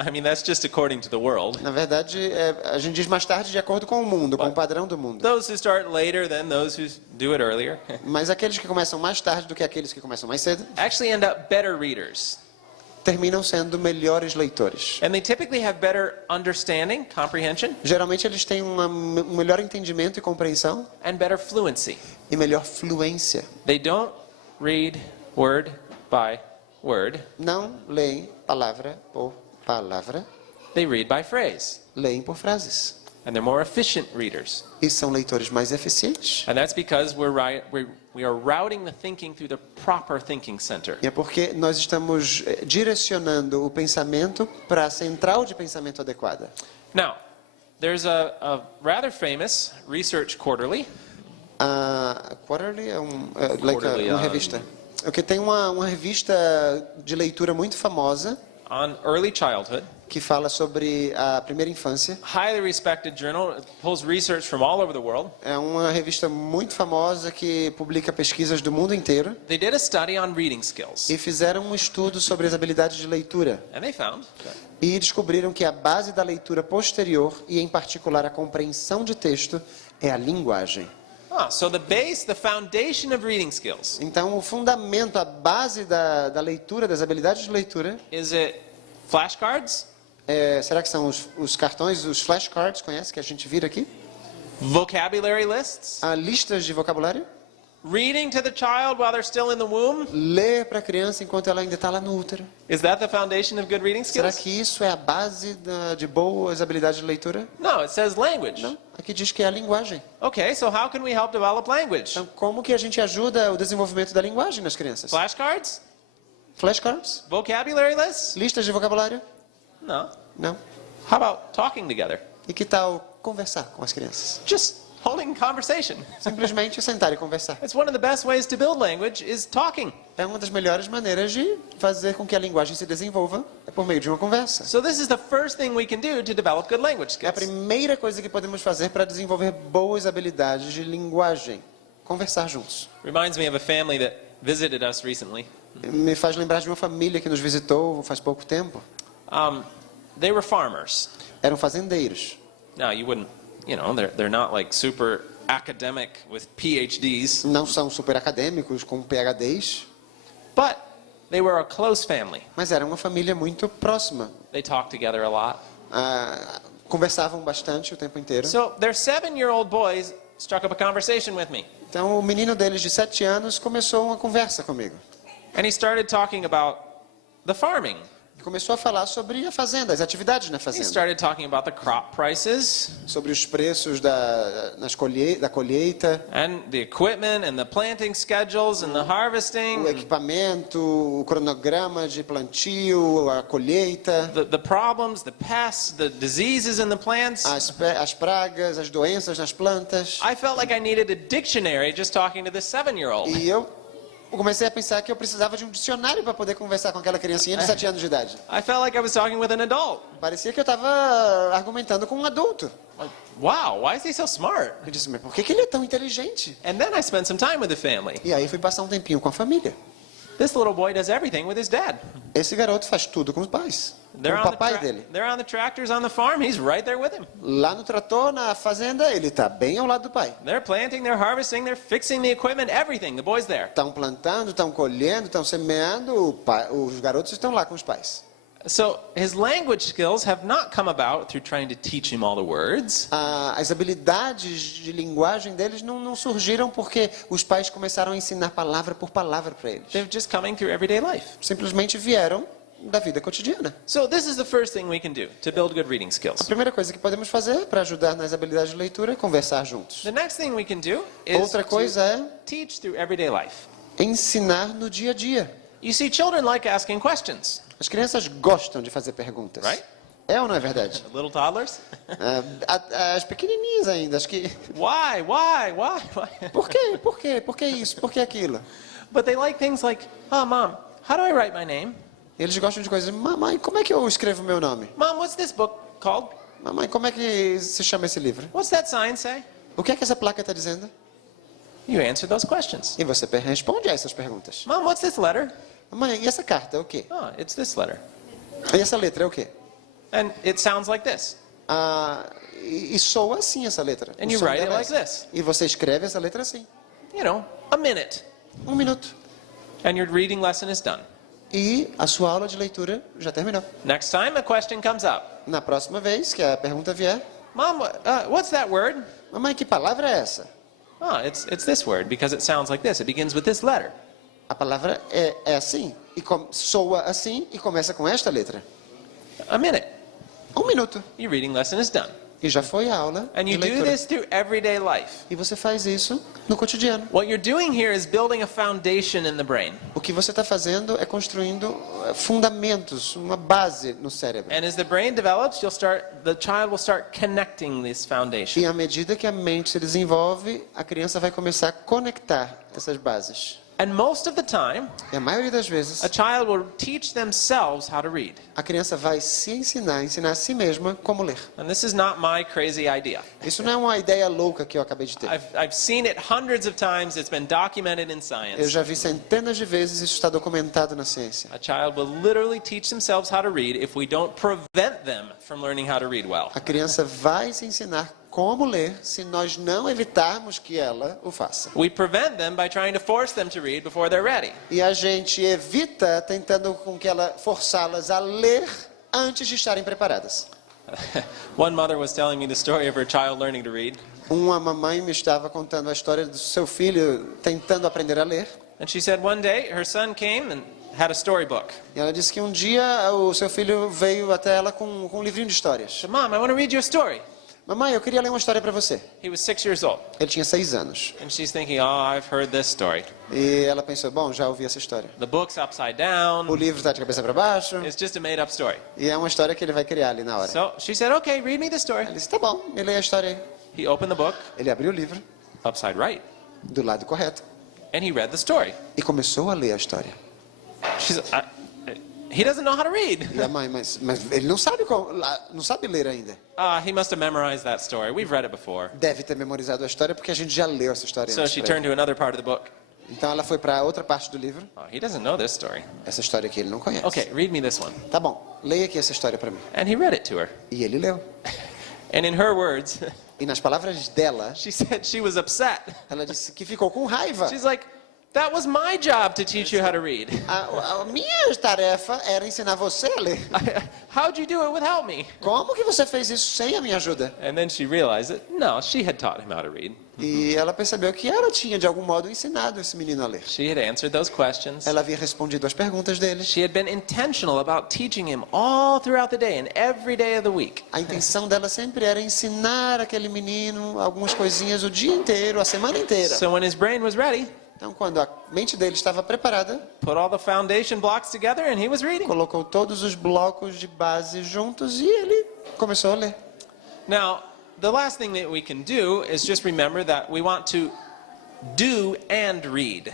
I mean, that's just according to the world. Na verdade, a gente diz mais tarde de acordo com o mundo, com o padrão do mundo. Those who start later than those who do it earlier Mas aqueles que começam mais tarde do que aqueles que começam mais cedo, actually end up better readers. terminam sendo melhores leitores. And they typically have better understanding, comprehension, Geralmente eles têm um melhor entendimento e compreensão and better fluency. e melhor fluência. They don't read word by word. Não leem palavra por palavra, They read by phrase. leem por frases. And they're more efficient readers. E são leitores mais eficientes. And that's because we are routing the thinking through the proper thinking center. E é porque nós estamos direcionando o pensamento para a central de pensamento adequada. Now, there's a rather famous research quarterly. A Quarterly é Quarterly, uma revista. Ok, tem uma revista de leitura muito famosa On early childhood, que fala sobre a primeira infância. highly respected journal. It pulls research from all over the world. É uma revista muito famosa que publica pesquisas do mundo inteiro. They did a study on reading skills. E fizeram um estudo sobre as habilidades de leitura. And they found E descobriram que a base da leitura posterior, e em particular a compreensão de texto, é a linguagem. so the foundation of reading skills, Então, o fundamento, a base da leitura, das habilidades de leitura, is it flashcards, será que são os cartões, os flashcards, conhece, que a gente vira aqui? vocabulary lists, Listas de vocabulário, reading to the child while they're still in the womb? Ler para a criança enquanto ela ainda está lá no útero. Is that the foundation of good reading Será skills? que isso é a base de boas habilidades de leitura? No, it says language. Não. Aqui diz que é a linguagem. Okay, so how can we help develop language? Então, como que a gente ajuda o desenvolvimento da linguagem nas crianças? Flashcards? Flashcards? Vocabulary lists? Listas de vocabulário? No. Não. How about talking together? E que tal conversar com as crianças? Just holding conversation. Simplesmente sentar e conversar. It's one of the best ways to build language is talking. É uma das melhores maneiras de fazer com que a linguagem se desenvolva é por meio de uma conversa. So this is the first thing we can do to develop good language É a skills. primeira coisa que podemos fazer para desenvolver boas habilidades de linguagem. Conversar juntos. Reminds me of a family that visited us recently. Me faz lembrar de uma família que nos visitou faz pouco tempo. They were farmers. Eram fazendeiros. Now you wouldn't, they're not like super academic with PhDs, Não são super acadêmicos com PhDs, but they were a close family. mas era uma família muito próxima. They talked together a lot. Conversavam bastante o tempo inteiro. So their 7-year-old boys struck up a conversation with me. Então o menino deles de 7 anos começou uma conversa comigo. And he started talking about the farming. Começou a falar sobre a fazenda, as atividades na He fazenda. started talking about the crop prices Sobre os preços da colheita, and the equipment and the planting schedules and the o harvesting, equipamento, o cronograma de plantio, a colheita, the problems, the pests, the diseases in the plants. as pragas, as doenças nas plantas. I felt like I needed a dictionary just talking to this 7-year-old. E eu comecei a pensar que eu precisava de um dicionário para poder conversar com aquela criancinha de 7 anos de idade. I felt like I was talking with an adult. Parecia que eu estava argumentando com um adulto. Like, wow, why is he so smart? Eu disse, mas por que ele é tão inteligente? And then I spent some time with the family. E aí fui passar um tempinho com a família. This little boy does everything with his dad. Esse garoto faz tudo com os pais. Com o papai dele. They're on the tractors on the farm. He's right there with him. Lá no trator, na fazenda, ele está bem ao lado do pai. They're planting, they're harvesting, they're fixing the equipment, everything. The boy's there. Estão plantando, estão colhendo, estão semeando. Os garotos estão lá com os pais. So his language skills have not come about through trying to teach him all the words. As habilidades de linguagem deles não surgiram porque os pais começaram a ensinar palavra por palavra para eles. They're just coming through everyday life. Simplesmente vieram da vida cotidiana. So this is the first thing we can do to build good reading A skills. primeira coisa que podemos fazer para ajudar nas habilidades de leitura é conversar juntos. The next thing we can do is Outra coisa é to teach through everyday life. ensinar no dia a dia. You see, children like asking questions, As crianças gostam de fazer perguntas. right? É ou não é verdade? Little toddlers. As pequenininhas ainda, acho que... Why? Por quê? Por quê? Por que isso? Por que aquilo? But they like things like, oh, Mom, how do I write my name? Eles gostam de coisas... Mamãe, como é que eu escrevo meu nome? Mom, what's this book called? Mamãe, como é que se chama esse livro? What's that sign say? O que é que essa placa está dizendo? You answer those questions. E você responde a essas perguntas. Mom, what's this letter? Mamãe, e essa carta é o quê? Oh, it's this letter. E essa letra é o quê? And it sounds like this. E soa assim essa letra. And O you som write it dela é like assim. this. E você escreve essa letra assim. A minute. 1 minuto. And your reading lesson is done. E a sua aula de leitura já terminou. Next time a question comes up. Na próxima vez que a pergunta vier, Mom, what's that word? mamãe, que palavra é essa? Oh, it's this word because it sounds like this. It begins with this letter. A palavra é assim, e soa assim e começa com esta letra. A minute. 1 minuto. Your reading lesson is done. E já foi a aula And de you do leitura. this through everyday life. E você faz isso no cotidiano. What you're doing here is building a foundation in the brain. O que você está fazendo é construindo fundamentos, uma base no cérebro. And as the brain develops, the child will start connecting this foundation. E à medida que a mente se desenvolve, a criança vai começar a conectar essas bases. And most of the time, E a maioria das vezes, a child will teach themselves how to read. a criança vai se ensinar a si mesma como ler. And this is not my crazy idea. Isso não é uma ideia louca que eu acabei de ter. I've seen it hundreds of times. It's been documented in Eu science. já vi centenas de vezes, isso está documentado na ciência. A child will literally teach themselves how to read if we don't prevent them from learning how to read well. A criança vai se ensinar como ler se nós não evitarmos que ela o faça. We prevent them by trying to force them to read before they're ready. E a gente evita tentando com que ela forçá-las a ler antes de estarem preparadas. One mother was telling me the story of her child learning to read. Uma mamãe me estava contando a história do seu filho tentando aprender a ler. And she said one day her son came and had a storybook. E ela disse que um dia o seu filho veio até ela com um livrinho de histórias. She said, Mom, I want to read you a story. Mamãe, eu queria ler uma história para você. He was 6 years old. Ele tinha 6 anos. And she's thinking, oh, I've heard this story. E ela pensou, bom, já ouvi essa história. The book's upside down. O livro está de cabeça para baixo. It's just a made-up story. E é uma história que ele vai criar ali na hora. So she said, okay, read me the story. Ele disse, tá bom, me leia a história aí. He opened the book, Ele abriu o livro, upside right, do lado correto, and he read the story. e começou a ler a história. She's, he doesn't know how to read. E a mãe, mas ele não sabe, não sabe ler ainda. He must have memorized that story. We've read it before. Deve ter memorizado a história porque a gente já leu essa história So antes she pra ele. turned to another part of the book. Então ela foi para outra parte do livro. Oh, he doesn't know this story. Essa história que ele não conhece. Okay, read me this one. Tá bom, leia aqui essa história para mim. And he read it to her. E ele leu. And in her words, E nas palavras dela, she said she was upset. ela disse que ficou com raiva. She's like, that was my job to teach you how to read. A minha tarefa era ensinar você a ler. How'd you do it without me? Como que você fez isso sem a minha ajuda? And then she realized that, no, she had taught him how to read. E ela percebeu que ela tinha, de algum modo, ensinado esse menino a ler. She had answered those questions. Ela havia respondido às perguntas dele. She had been intentional about teaching him all throughout the day and every day of the week. A intenção dela sempre era ensinar aquele menino algumas coisinhas o dia inteiro, a semana inteira. So when his brain was ready, Então, quando a mente dele estava preparada, put all the foundation blocks together and he was reading. colocou todos os blocos de base juntos e ele começou a ler. Now, the last thing that we can do is just remember that we want to do and read.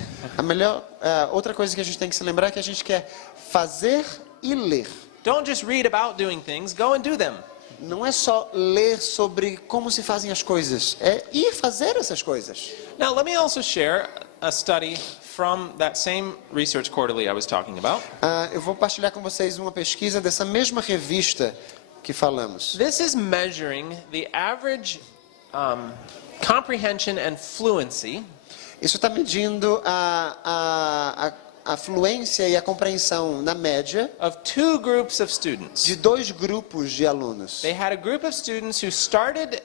Outra coisa que a gente tem que se lembrar é que a gente quer fazer e ler. Don't just read about doing things, go and do them. Não é só ler sobre como se fazem as coisas, é ir fazer essas coisas. Now, let me also share a study from that same research quarterly I was talking about. Eu vou partilhar com vocês uma pesquisa dessa mesma revista que falamos. This is measuring the average comprehension and fluency Isso está medindo a fluência e a compreensão na média of two groups of students. de 2 grupos de alunos. They had a group of students who started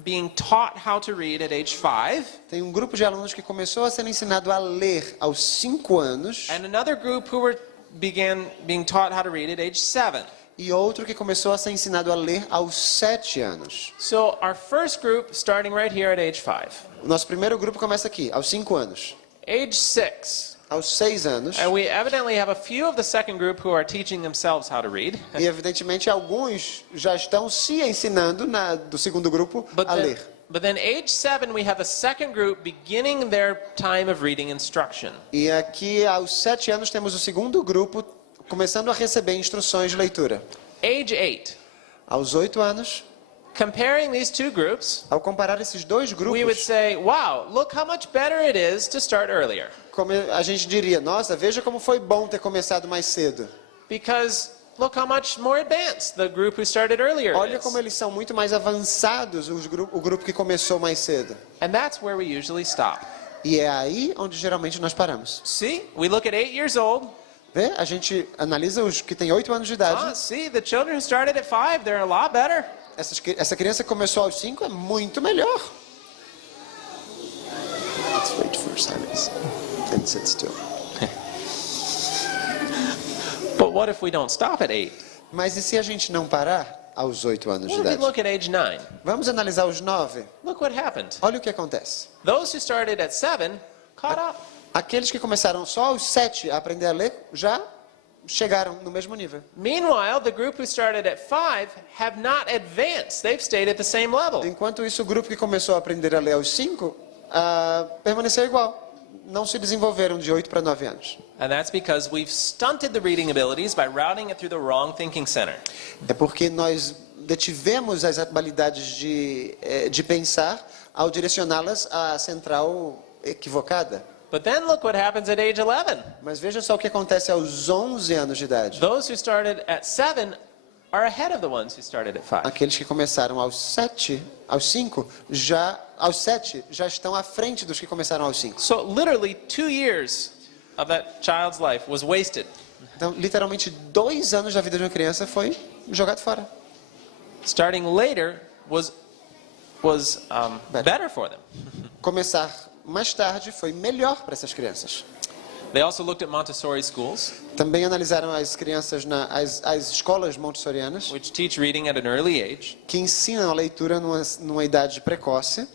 being taught how to read at age 5, Tem um grupo de alunos que começou a ser ensinado a ler aos 5 anos and another group who began being taught how to read at age 7. e outro que começou a ser ensinado a ler aos 7 anos. So our first group, starting right here at age 5, O nosso primeiro grupo começa aqui, aos 5 anos. age 6. Aos 6 anos, And we evidently have a few of the second group who are teaching themselves how to read. e evidentemente alguns já estão se ensinando do segundo grupo a ler. But then age 7, we have a second group beginning their time of reading instruction. E aqui aos 7 anos temos o segundo grupo começando a receber instruções de leitura. Age 8. Aos 8 anos, Comparing these two groups, ao comparar esses 2 we would grupos, say, wow, look how much better it is to start earlier. como a gente diria, nossa, veja como foi bom ter começado mais cedo. Because look how much more advanced the group who started earlier Olha is. como eles são muito mais avançados, o grupo que começou mais cedo. And that's where we usually stop. E é aí onde geralmente nós paramos. See, we look at 8 years old. Vê? A gente analisa os que têm 8 anos de idade. See, the children who started at 5, they're a lot better. Essa criança que começou aos 5 é muito melhor. Let's wait for silence and sit still. But what if we don't stop at 8? Mas e se a gente não parar aos 8 anos de What if we idade? look at age 9? Vamos analisar os 9. Look what happened. Olha o que acontece. Those who started at 7 caught up. Aqueles que começaram só aos 7 a aprender a ler já chegaram no mesmo nível. Meanwhile, the group who started at 5 have not advanced. They've stayed at the same level. Enquanto isso, o grupo que começou a aprender a ler aos 5 permaneceu igual. Não se desenvolveram de 8 para 9 anos. And that's because we've stunted the reading abilities by routing it through the wrong thinking center. É porque nós detivemos as habilidades de pensar ao direcioná-las à central equivocada. But then look what happens at age 11. Mas veja só o que acontece aos 11 anos de idade. Those who started at 7 are ahead of the ones who started at 5. Aqueles que começaram aos 7 já estão à frente dos que começaram aos 5. So literally 2 years of that child's life was wasted. Então, literalmente, 2 anos da vida de uma criança foi jogado fora. starting later was better for them. Começar mais tarde foi melhor para essas crianças. They also looked at Montessori schools, Também analisaram as crianças as escolas montessorianas, which teach reading at an early age. que ensinam a leitura numa idade precoce.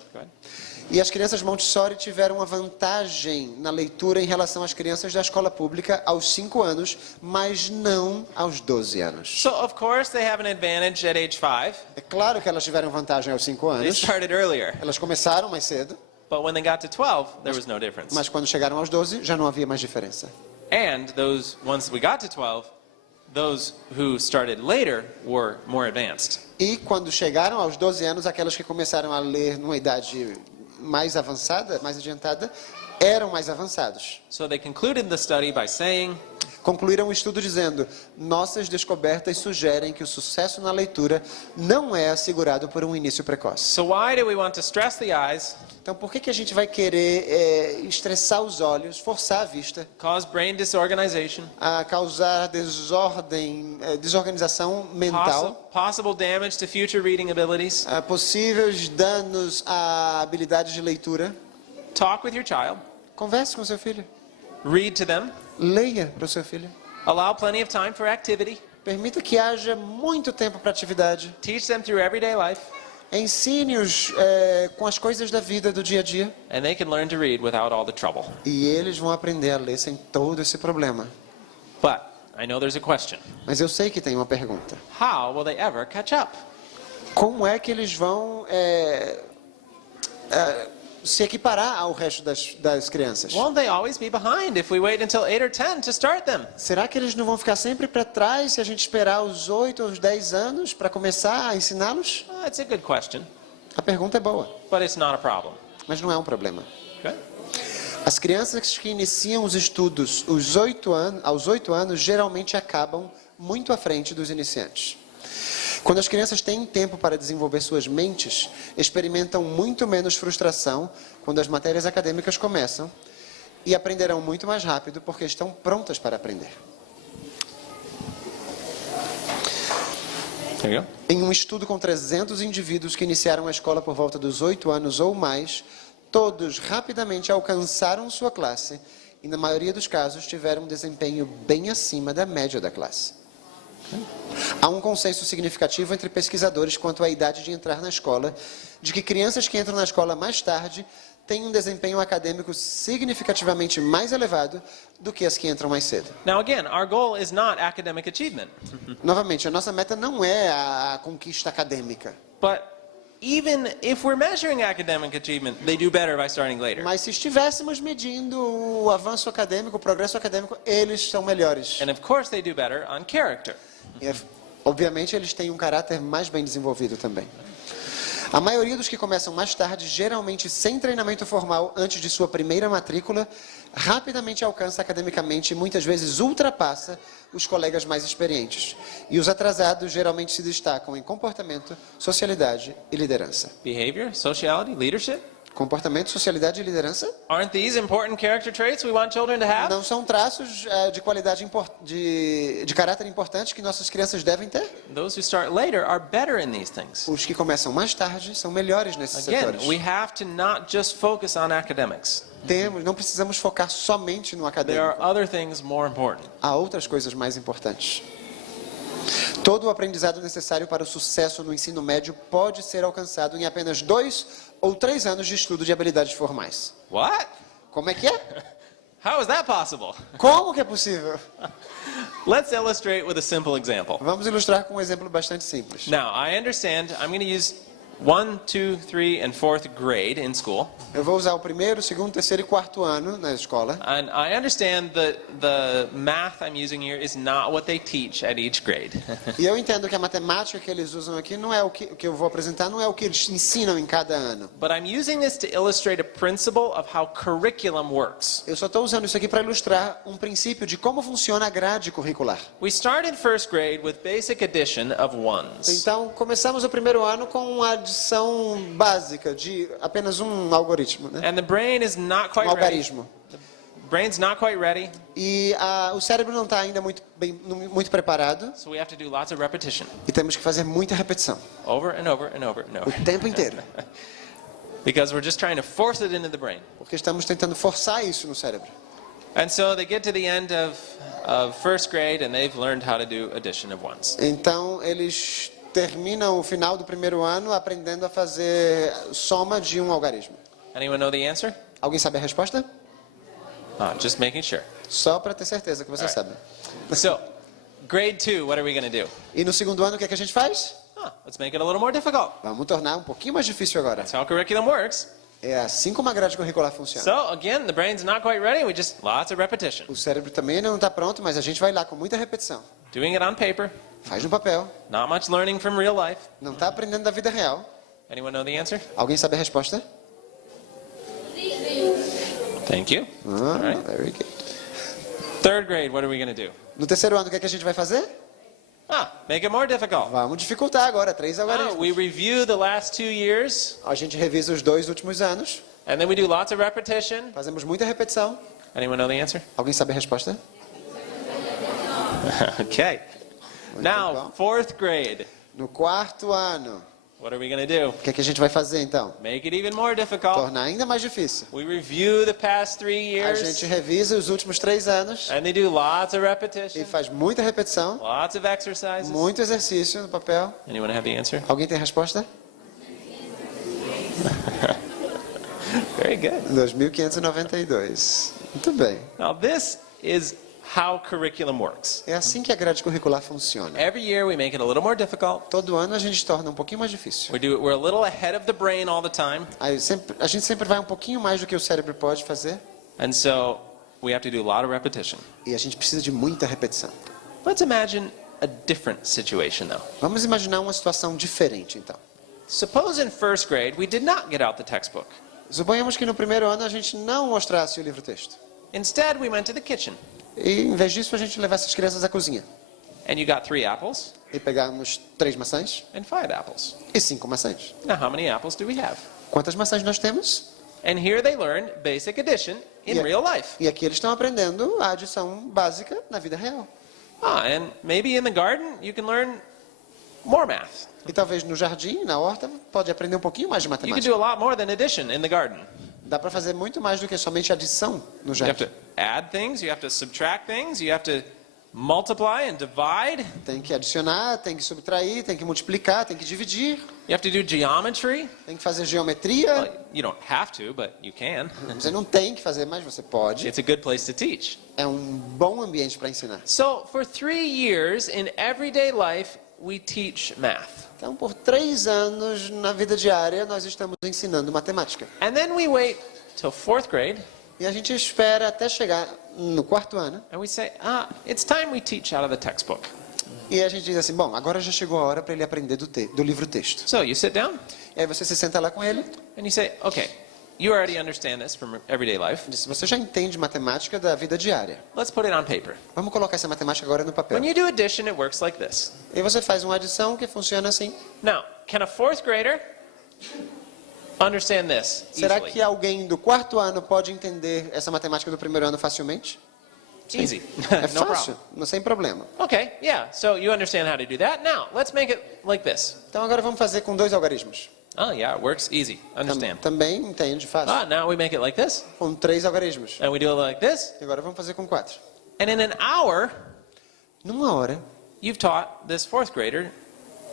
E as crianças Montessori tiveram uma vantagem na leitura em relação às crianças da escola pública aos 5 anos, mas não aos 12 anos. So of course they have an advantage at age 5. É claro que elas tiveram vantagem aos 5 They anos. started earlier. Elas começaram mais cedo, But when they got to 12, there was no difference. mas quando chegaram aos 12 já não havia mais diferença. And those, once we got to 12, those who started later were more advanced. E quando chegaram aos 12 anos, aquelas que começaram a ler numa idade mais avançada, mais adiantada, eram mais avançados. So they concluded the study by saying, Concluíram o estudo dizendo: nossas descobertas sugerem que o sucesso na leitura não é assegurado por um início precoce. so why do we want to stress the eyes, Então, por que a gente vai querer estressar os olhos, forçar a vista, cause brain disorganization, a causar desorganização mental, possible damage to future reading abilities? possíveis danos à habilidade de leitura? Talk with your child, Converse com seu filho, read to them, leia para o seu filho, allow plenty of time for activity, permita que haja muito tempo para atividade, teach them through everyday life, ensine-os com as coisas da vida, do dia a dia, and they can learn to read without all the trouble. e eles vão aprender a ler sem todo esse problema. But I know there's a question. Mas eu sei que tem uma pergunta. How will they ever catch up? Como é que eles vão se equiparar ao resto das crianças? Won't they always be behind if we wait until 8 or 10 to start them? Será que eles não vão ficar sempre para trás se a gente esperar os 8 ou os 10 anos para começar a ensiná-los? It's a good question, A pergunta é boa, but it's not a problem. mas não é um problema. Okay? As crianças que iniciam os estudos aos 8 anos geralmente acabam muito à frente dos iniciantes. Quando as crianças têm tempo para desenvolver suas mentes, experimentam muito menos frustração quando as matérias acadêmicas começam e aprenderão muito mais rápido porque estão prontas para aprender. There you go. Em um estudo com 300 indivíduos que iniciaram a escola por volta dos 8 anos ou mais, todos rapidamente alcançaram sua classe e, na maioria dos casos, tiveram um desempenho bem acima da média da classe. Há um consenso significativo entre pesquisadores quanto à idade de entrar na escola, de que crianças que entram na escola mais tarde têm um desempenho acadêmico significativamente mais elevado do que as que entram mais cedo. Now again, our goal is not academic achievement. Novamente, a nossa meta não é a conquista acadêmica. But even if we're measuring academic achievement, they do better by starting later. Mas se estivéssemos medindo o avanço acadêmico, o progresso acadêmico, eles são melhores. And of course they do better on character. E, obviamente, eles têm um caráter mais bem desenvolvido também. A maioria dos que começam mais tarde, geralmente sem treinamento formal antes de sua primeira matrícula, rapidamente alcança academicamente e muitas vezes ultrapassa os colegas mais experientes. E os atrasados geralmente se destacam em comportamento, socialidade e liderança. Behavior, sociality, leadership? Comportamento, socialidade e liderança Aren't these important character traits we want children to have? não são traços de qualidade de caráter importante que nossas crianças devem ter? Those who start later are better in these things. Os que começam mais tarde são melhores nesses Again, setores. we have to not just focus on academics. Não precisamos focar somente no There are acadêmico. other things more important. Há outras coisas mais importantes. Todo o aprendizado necessário para o sucesso no ensino médio pode ser alcançado em apenas 2 ou 3 anos de estudo de habilidades formais. What? Como é que é? How is that possible? Como que é possível? Let's illustrate with a simple example. Vamos ilustrar com um exemplo bastante simples. Now, I understand I'm going to use 1, 2, 3, and 4th grade in school. Eu vou usar o primeiro, segundo, terceiro e quarto ano na escola. And I understand that the math I'm using here is not what they teach at each grade. E eu entendo que a matemática que eles usam aqui não é o que eu vou apresentar, não é o que eles ensinam em cada ano. But I'm using this to illustrate a principle of how curriculum works. Eu só estou usando isso aqui para ilustrar um princípio de como funciona a grade curricular. We started 1st grade with basic addition of ones. Então, começamos o primeiro ano com uma adição básica de apenas um algoritmo, né? And the brain is not quite ready. Algarismo. brain's not quite ready, E o cérebro não está ainda muito preparado. so we have to do lots of repetition. E temos que fazer muita repetição. Over and over and over and over. O tempo inteiro. Because we're just trying to force it into the brain. Porque estamos tentando forçar isso no cérebro. And so they get to the end of first grade and they've learned how to do addition of ones. Então, eles terminam o final do primeiro ano aprendendo a fazer soma de um algarismo. Anyone know the answer? Alguém sabe a resposta? Just making sure. Só para ter certeza que você sabe. So, grade 2, what are we going to do? E no segundo ano, o que é que a gente faz? Let's make it a little more difficult. Vamos tornar um pouquinho mais difícil agora. That's how curriculum works. É assim como a grade curricular funciona. So, again, the brain's not quite ready. We just, lots of repetition. O cérebro também não está pronto, mas a gente vai lá com muita repetição. Doing it on paper. Faz no papel. Not much learning from real life. Não está aprendendo da vida real. Anyone know the answer? Alguém sabe a resposta? Thank you. All right. Very good. Third grade, what are we going to do? No terceiro ano, o que é que a gente vai fazer? Make it more difficult. Vamos dificultar agora, 3 algarismos. We review the last 2 years, A gente revisa os 2 últimos anos. and then we do lots of repetition. Fazemos muita repetição. Anyone know the answer? Alguém sabe a resposta? Okay. Muito Now, bom. fourth grade, No quarto ano, what are we going to do? o que é que a gente vai fazer então? Make it even more difficult. Tornar ainda mais difícil. We review the past 3 A years, gente revisa os últimos 3 anos and they do lots of e repetition, faz muita repetição, lots of exercises. muito exercício no papel. Anyone have the answer? Alguém tem a resposta? Very good. 2592. Muito bem. Now, this is how curriculum works. É assim que a grade curricular funciona. Every year we make it a little more difficult. Todo ano a gente torna um pouquinho mais difícil. We're a little ahead of the brain all the time, A gente sempre vai um pouquinho mais do que o cérebro pode fazer and so we have to do a lot of repetition. e a gente precisa de muita repetição. Let's imagine a different situation, though. Vamos imaginar uma situação diferente, então. Suppose in first grade we did not get out the textbook. Suponhamos que no primeiro ano a gente não mostrasse o livro-texto. Instead, we went to the kitchen, E, em vez disso, a gente levasse as crianças à cozinha. and you got 3 apples E pegamos 3 maçãs and 5 apples. e 5 maçãs. Now, how many apples do we have? Quantas maçãs nós temos? And here they learned basic addition in Yeah. real life. E aqui eles estão aprendendo a adição básica na vida real. And maybe in the garden you can learn more math. E talvez no jardim, na horta, pode aprender um pouquinho mais de You can matemática. do a lot more than addition in the garden. Dá para fazer muito mais do que somente adição no You have jardim. to add things, you have to subtract things, you have to multiply and divide. Tem que adicionar, tem que subtrair, tem que multiplicar, tem que dividir, You have to do geometry. tem que fazer geometria. Well, you don't have to, but you can. Você não tem que fazer, mas você pode. It's a good place to teach. É um bom ambiente para ensinar. So, for 3 years in everyday life, we teach math. Então, por 3 anos na vida diária, nós estamos ensinando matemática. And then we wait till 4th grade, E a gente espera até chegar no quarto ano. and we say, it's time we teach out of the textbook. E a gente diz assim, bom, agora já chegou a hora para ele aprender do livro-texto. So, you sit down, E aí você se senta lá com ele. and you say, okay, you already understand this from everyday life. Diz, você já entende matemática da vida diária. Let's put it on paper. Vamos colocar essa matemática agora no papel. When you do addition, it works like this. E você faz uma adição que funciona assim. Now, can a 4th grader understand this Será easily? que alguém do quarto ano pode entender essa matemática do primeiro ano facilmente? Easy. É No fácil, problem. não sem problema. Okay, yeah, so you understand how to do that. Now, let's make it like this. Então agora vamos fazer com 2 algarismos. Oh, yeah, it works easy. Understand. Também entende, fácil. Now we make it like this, Com 3 algarismos. and we do it like this. E agora vamos fazer com 4. And in an hour, Numa hora, you've taught this 4th grader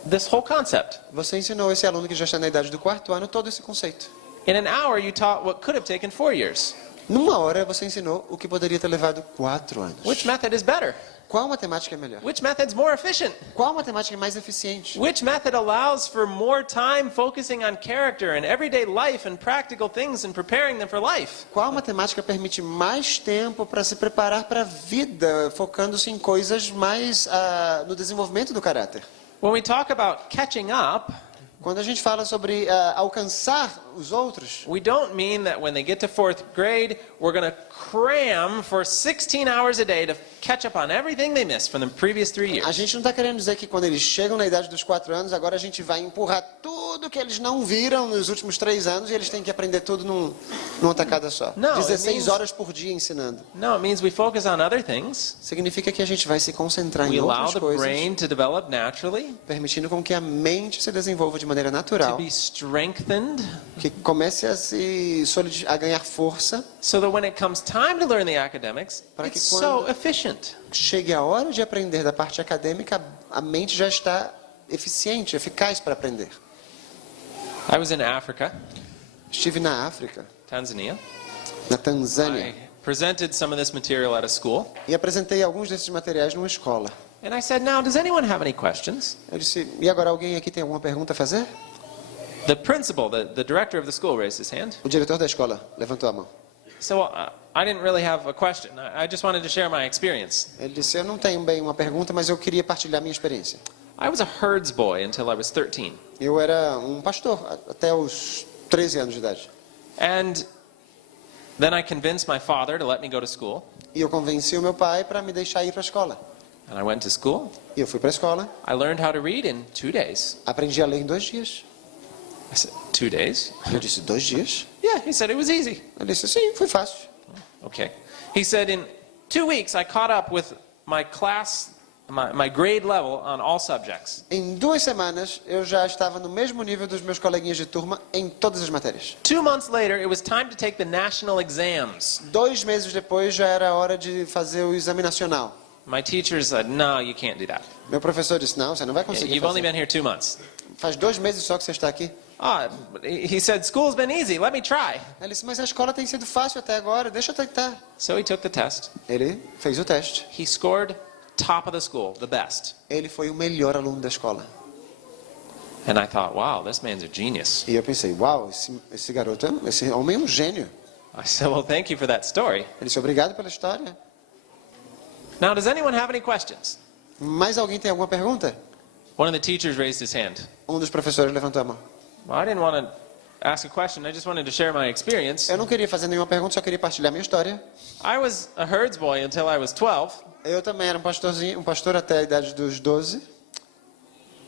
this whole concept. você ensinou esse aluno que já está na idade do quarto ano todo esse conceito. In an hour, you taught what could have taken 4 years. Numa hora, você ensinou o que poderia ter levado 4 anos. Which method is better? Qual matemática é melhor? Which method's more efficient? Qual matemática é mais eficiente? Which method allows for more time focusing on character and everyday life and practical things and preparing them for life? Qual matemática permite mais tempo para se preparar para a vida, focando-se em coisas mais no desenvolvimento do caráter? When we talk about catching up, Quando a gente fala sobre alcançar os outros, we don't mean that when they get to 4th grade, we're going to cram for 16 hours a day to catch up on everything they missed from the previous 3 a years. gente não está querendo dizer que quando eles chegam na idade dos 4 anos, agora a gente vai empurrar tudo tudo que eles não viram nos últimos 3 anos e eles têm que aprender tudo numa tacada só. Não, it 16 means- horas por dia ensinando. No, it means we focus on other things. Significa que a gente vai se concentrar We em allow outras the coisas, brain to develop naturally, permitindo com que a mente se desenvolva de maneira to natural, be strengthened, que comece a ganhar força, so that when it comes time to learn the academics, Para que it's quando- so efficient. chegue a hora de aprender da parte acadêmica, a mente já está eficiente, eficaz para aprender. I was in Africa, Estive na África, Tanzania. na Tanzânia, I presented some of this material at a school, e apresentei alguns desses materiais numa escola. and I said, "Now, does anyone have any questions?" Eu disse, e agora alguém aqui tem alguma pergunta a fazer? The principal, the director of the school, raised his hand. O diretor da escola levantou a mão. So I didn't really have a question. I just wanted to share my experience. Ele disse, eu não tenho bem uma pergunta, mas eu queria partilhar minha experiência. I was a herds boy until I was 13. Eu era um pastor até os 13 anos de idade. And then I convinced my father to let me go to school. E eu convenci o meu pai para me deixar ir para a escola. And I went to school. E eu fui para a escola, I learned how to read in 2 days. aprendi a ler em 2 dias. I said, 2 days? Eu disse, 2 dias? Yeah, he said it was easy. Ele disse, sim, foi fácil. Okay. He said in 2 weeks I caught up with my class, my grade level on all subjects. Em 2 semanas, eu já estava no mesmo nível dos meus coleguinhas de turma em todas as matérias. 2 months later, it was time to take the national exams. 2 meses depois, já era hora de fazer o exame nacional. My teacher said, "No, you can't do that. Meu professor disse, não, você não vai conseguir You've only fazer. been here 2 months." Faz 2 meses só que você está aqui. He said, "School's been easy. Let me try." Ele disse, mas a escola tem sido fácil até agora, deixa eu tentar. So he took the test. Ele fez o teste. He scored top of the school, the best. Ele foi o melhor aluno da escola. And I thought, wow, this man's a genius. E eu pensei, uau, esse garoto, esse homem é um gênio. I said, well, thank you for that story. Ele disse, obrigado pela história. Now, does anyone have any questions? Mais alguém tem alguma pergunta? One of the teachers raised his hand. Um dos professores levantou a mão. Well, I didn't want to ask a question. I just wanted to share my experience. Eu não queria fazer nenhuma pergunta, só queria partilhar minha história. I was a herds boy until I was 12. Eu também era um pastor até a idade dos 12.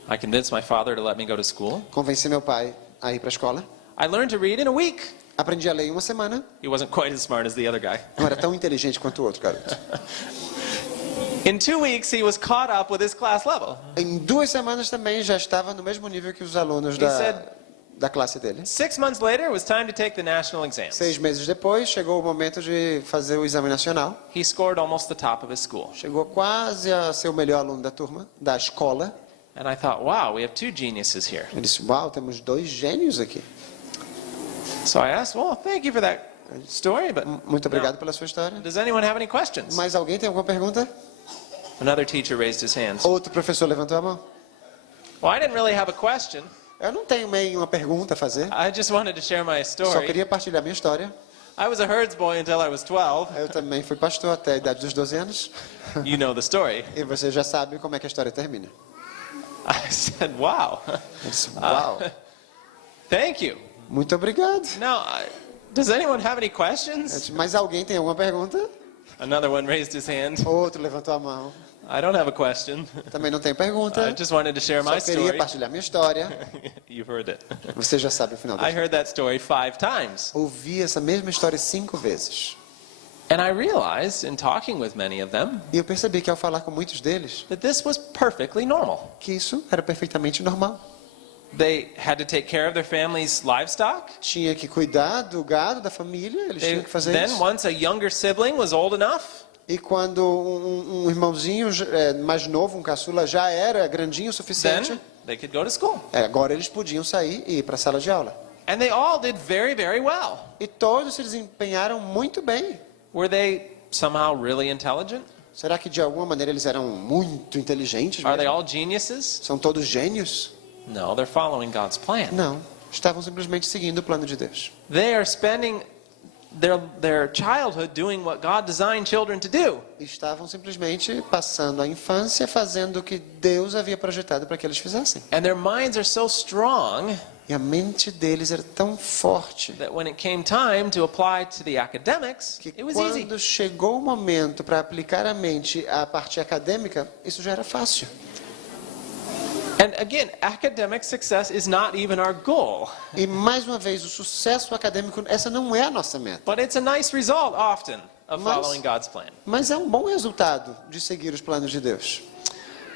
I convinced my father to let me go to school. Convenci meu pai a ir para a escola. I learned to read in a week. Aprendi a ler em uma semana. He wasn't quite as smart as the other guy. Não era tão inteligente quanto o outro garoto. In 2 weeks, he was caught up with his class level. Em 2 semanas também já estava no mesmo nível que os alunos da classe dele. 6 months later, it was time to take the national exams. 6 meses depois, chegou o momento de fazer o exame nacional. He scored almost the top of his school. Chegou quase a ser o melhor aluno da turma, da escola. And I thought, wow, we have 2 geniuses here. Eu disse, uau, temos 2 gênios aqui. So I asked, well, thank you for that story, but Muito obrigado pela sua história. does anyone have any questions? Mais alguém tem alguma pergunta? Another teacher raised his hand. Outro professor levantou a mão. Well, I didn't really have a question. Eu não tenho meio uma pergunta a fazer. I just wanted to share my Só story. queria partilhar minha história. I was a herds boy until I was 12. Eu também fui pastor até a idade dos 12 anos. You know the story. E você já sabe como é que a história termina. I said, wow. Eu disse, uau, Thank you. muito obrigado. Now, does anyone have any Eu questions? disse, mas alguém tem alguma pergunta? Another one raised his hand. Outro levantou a mão. I don't have a question. Também não tem I pergunta. just wanted to share Só my queria story. partilhar minha história. You've heard it. Você já sabe o final da I história. heard that story 5 times. Ouvi essa mesma história 5 vezes. And I realized in talking with many of them E eu percebi que ao falar com muitos deles, that this was perfectly normal. que isso era perfeitamente normal. They had to take care of their family's livestock. Tinha que cuidar do gado, da família, eles tinham que fazer Then, isso. once a younger sibling was old enough, E quando um irmãozinho mais novo, um caçula, já era grandinho o suficiente, then they could go to school. agora eles podiam sair e ir para a sala de aula. And they all did very, very well. E todos se desempenharam muito bem. Were they somehow really intelligent? Será que de alguma maneira eles eram muito inteligentes Are they mesmo? all geniuses? São todos gênios? No, they're following God's plan. Não, estavam simplesmente seguindo o plano de Deus. They are spending their childhood doing what God designed children to do. Estavam simplesmente passando a infância fazendo o que Deus havia projetado para que eles fizessem. And their minds are so strong E a mente deles era tão forte that when it came time to apply to the academics, que it was easy. quando chegou o momento para aplicar a mente à parte acadêmica, isso já era fácil. And again, academic success is not even our goal, E mais uma vez, o sucesso acadêmico, essa não é a nossa meta. but it's a nice result often of Mas- following God's plan. Mas é um bom resultado de seguir os planos de Deus.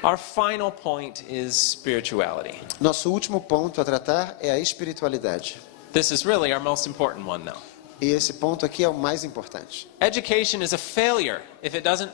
Our final point is spirituality. Nosso último ponto a tratar é a espiritualidade. This is really our most important one, though. E esse ponto aqui é o mais importante. Education is a failure if it doesn't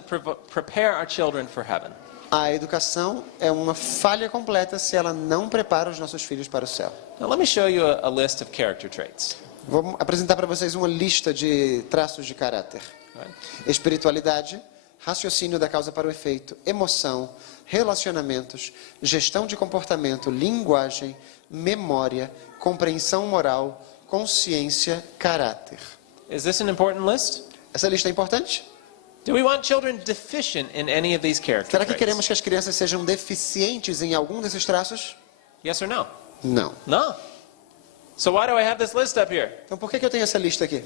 prepare our children for heaven. A educação é uma falha completa se ela não prepara os nossos filhos para o céu. Now, let me show you a list of character traits. Vou apresentar para vocês uma lista de traços de caráter. Right? Espiritualidade, raciocínio da causa para o efeito, emoção, relacionamentos, gestão de comportamento, linguagem, memória, compreensão moral, consciência, caráter. Is this an important list? Essa lista é importante? Do we want children deficient in any of these character Será que traits? queremos que as crianças sejam deficientes em algum desses traços? Yes or no? Não. No. So why do I have this list up here? Então por que eu tenho essa lista aqui?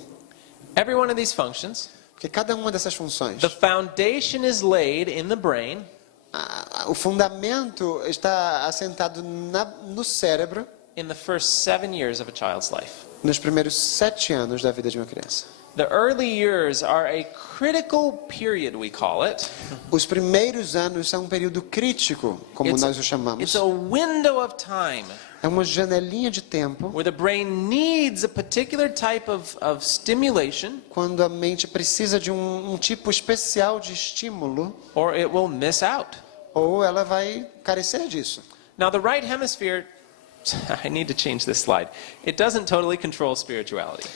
Every one of these functions, Porque cada uma dessas funções, the foundation is laid in the brain o fundamento está assentado no cérebro in the first 7 years of a child's life. nos primeiros 7 anos da vida de uma criança. The early years are a critical period, we call it. Os primeiros anos são um período crítico, como nós o chamamos. It's a window of time É uma janelinha de tempo where the brain needs a particular type of stimulation quando a mente precisa de um tipo especial de estímulo or it will miss out. ou ela vai carecer disso. Now, the right hemisphere, I need to change this slide. It doesn't totally control spirituality.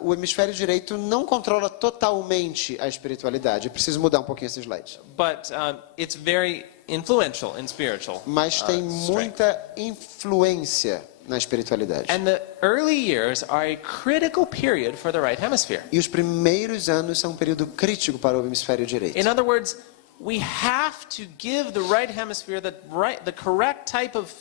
O hemisfério direito não controla totalmente a espiritualidade. Eu preciso mudar um pouquinho esse slide. But it's very influential in spiritual. Mas tem strength. muita influência na espiritualidade. And the early years are a critical period for the right hemisphere. E os primeiros anos são um período crítico para o hemisfério direito. In other words, we have to give the right hemisphere the correct type of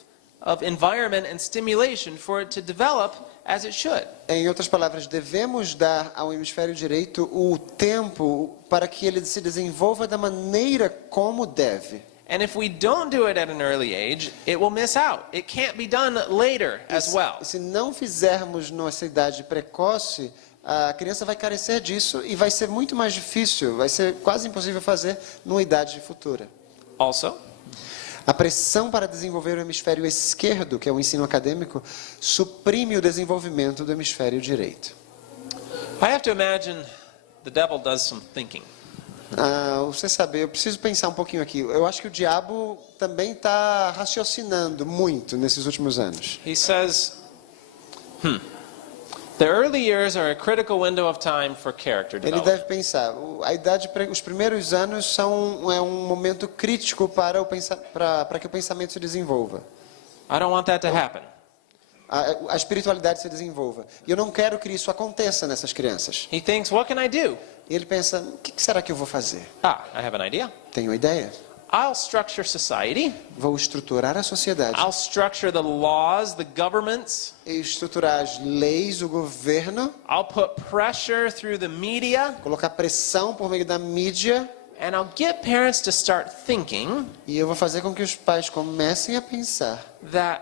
environment and stimulation for it to develop as it should. Em outras palavras, devemos dar ao hemisfério direito o tempo para que ele se desenvolva da maneira como deve. And if we don't do it at an early age, it will miss out. It can't be done later as well. Se não fizermos nessa idade precoce, a criança vai carecer disso e vai ser muito mais difícil, vai ser quase impossível fazer numa idade futura. Also, A pressão para desenvolver o hemisfério esquerdo, que é o ensino acadêmico, suprime o desenvolvimento do hemisfério direito. I have to imagine the devil does some thinking. Você sabe, eu preciso pensar um pouquinho aqui. Eu acho que o diabo também está raciocinando muito nesses últimos anos. He says, the early years are a critical window of time for character Ele development. deve pensar, os primeiros anos são um momento crítico para que o pensamento se desenvolva. I don't want that to happen. A espiritualidade se desenvolva. E eu não quero que isso aconteça nessas crianças. He thinks, what can I do? E ele pensa, o que será que eu vou fazer? I have an idea. Tenho uma ideia. I'll structure society. Vou estruturar a sociedade. I'll structure the laws, the governments. E estruturar as leis, o governo. I'll put pressure through the media. Colocar pressão por meio da mídia. And I'll get parents to start thinking E eu vou fazer com que os pais comecem a pensar that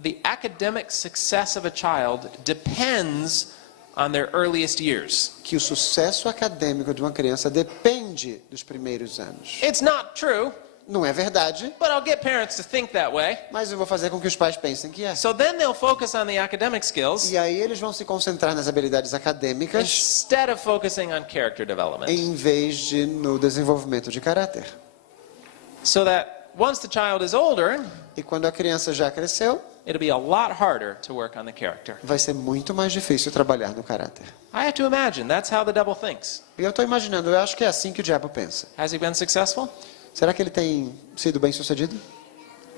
the academic success of a child depends on their earliest years. que o sucesso acadêmico de uma criança depende dos primeiros anos. It's not true, Não é verdade, but I'll get parents to think that way. mas eu vou fazer com que os pais pensem que é. So then they'll focus on the academic skills E aí eles vão se concentrar nas habilidades acadêmicas instead of focusing on character development. em vez de no desenvolvimento de caráter. So that once the child is older, E quando a criança já cresceu, it'll be a lot harder to work on the character. vai ser muito mais difícil trabalhar no caráter. I have to imagine that's how the devil thinks. E eu estou imaginando, eu acho que é assim que o diabo pensa. Has he been successful? Será que ele tem sido bem sucedido?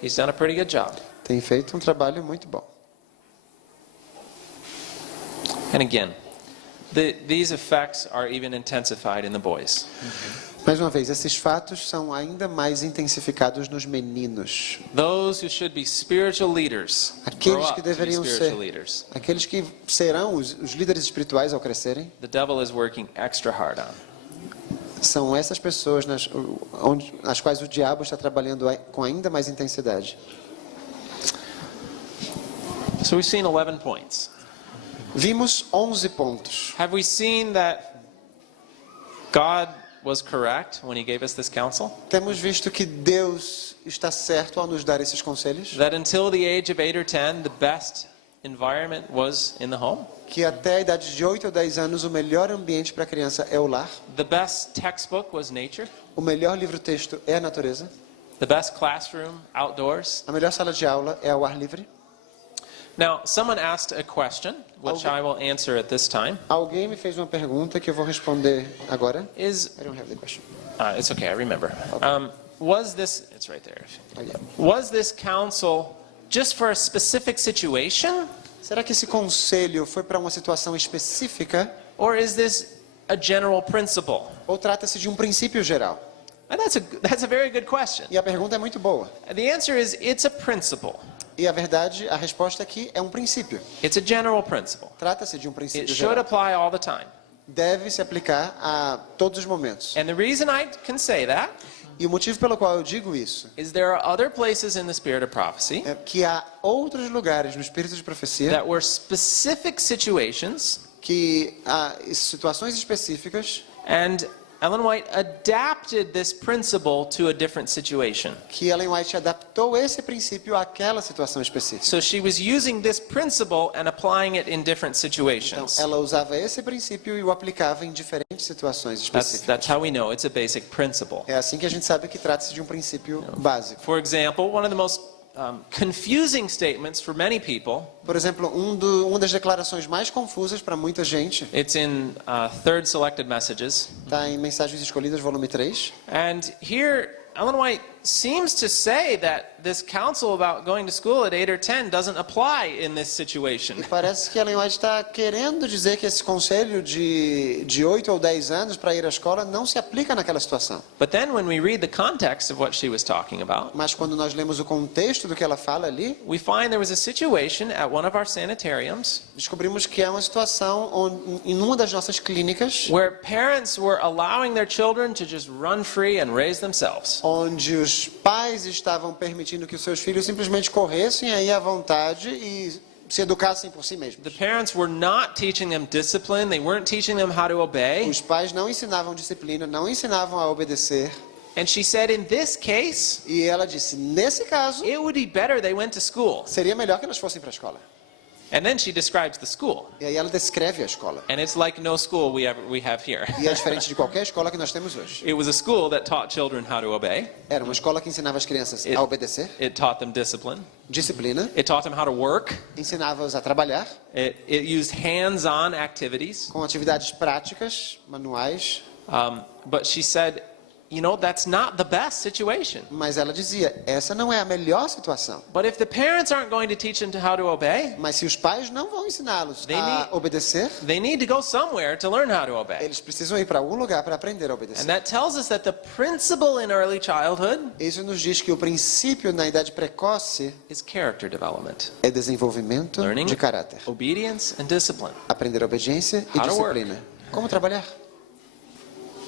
He's done a pretty good job. Tem feito um trabalho muito bom. And again, these effects are even intensified in the boys. Mais uma vez, esses fatos são ainda mais intensificados nos meninos. Those who should be spiritual leaders grow Aqueles up que to be deveriam spiritual ser, leaders. aqueles que serão os líderes espirituais ao crescerem, The devil is working extra hard on. são essas pessoas nas quais o diabo está trabalhando com ainda mais intensidade. So we've seen 11 points. Vimos 11 pontos. Have we seen that God was correct when he gave us this counsel? Temos visto que Deus está certo ao nos dar esses conselhos. That until the age of 8 or 10, the best environment was in the home? Que até a idade de 8 ou 10 anos o melhor ambiente para a criança é o lar. The best textbook was nature? O melhor livro-texto é a natureza. The best classroom outdoors? A melhor sala de aula é ao ar livre. Now, someone asked a question, which I will answer at this time. Alguém me fez uma pergunta que eu vou responder agora. Is I don't have the question. it's okay, I remember. Okay. Was this? It's right there. Oh, yeah. Was this counsel just for a specific situation, Será que esse conselho foi para uma situação específica or is this a general principle? ou trata-se de um princípio geral? And that's a very good question. E a pergunta é muito boa. The answer is it's a principle. E a verdade, a resposta aqui é um princípio. It's a general principle. Trata-se de um It princípio should geral. apply all the time. Deve se aplicar a todos os momentos. And the reason I can say that E o motivo pelo qual eu digo isso is there are other places in the spirit of prophecy é que há outros lugares no espírito de profecia that were specific situations, que há situações específicas and Ellen White adapted this principle to a different situation. que Ellen White adaptou esse princípio àquela situação específica. So she was using this principle and applying it in different Então, situations. ela usava esse princípio e o aplicava em diferentes situações específicas. That's how we know it's a basic principle. É assim que a gente sabe que trata-se de um princípio básico. For example, one of the most confusing statements for many people, Por exemplo, uma das declarações mais confusas para muita gente it's in Third Selected Messages. está em Mensagens Escolhidas, volume 3. And here, Ellen White seems to say that this counsel about going to school at 8 or 10 doesn't apply in this situation. E parece que Ellen White está querendo dizer que esse conselho de 8 ou 10 anos para ir à escola não se aplica naquela situação. But then when we read the context of what she was talking about, Mas quando nós lemos o contexto do que ela fala ali, we find there was a situation at one of our sanitariums descobrimos que é uma situação em uma das nossas clínicas where parents were allowing their children to just run free and raise themselves. onde os pais estavam permitindo que os seus filhos simplesmente corressem aí à vontade e se educassem por si mesmos. The parents were not teaching them discipline, they weren't teaching them how to obey. Os pais não ensinavam disciplina, não ensinavam a obedecer. And she said in this case, E ela disse, nesse caso, it would be better they went to school. seria melhor que elas fossem para a escola. And then she describes the school. E aí ela descreve a escola. And it's like no school we have here. E é diferente de qualquer escola que nós temos hoje. It was a school that taught children how to obey. Era uma escola que ensinava as crianças a obedecer, It taught them discipline. disciplina, It taught them how to work. ensinava-os a trabalhar It used hands-on activities. com atividades práticas, manuais. But she said, you know, that's not the best situation. Mas ela dizia, essa não é a melhor situação. But if the parents aren't going to teach them how to obey, Mas se os pais não vão ensiná-los They a need- obedecer, they need to go somewhere to learn how to obey. eles precisam ir para algum lugar para aprender a And obedecer. that tells us that the principle in early childhood Isso nos diz que o princípio na idade precoce is character development, é desenvolvimento learning de caráter. obedience and discipline. Aprender obediência e How to disciplina. Como trabalhar.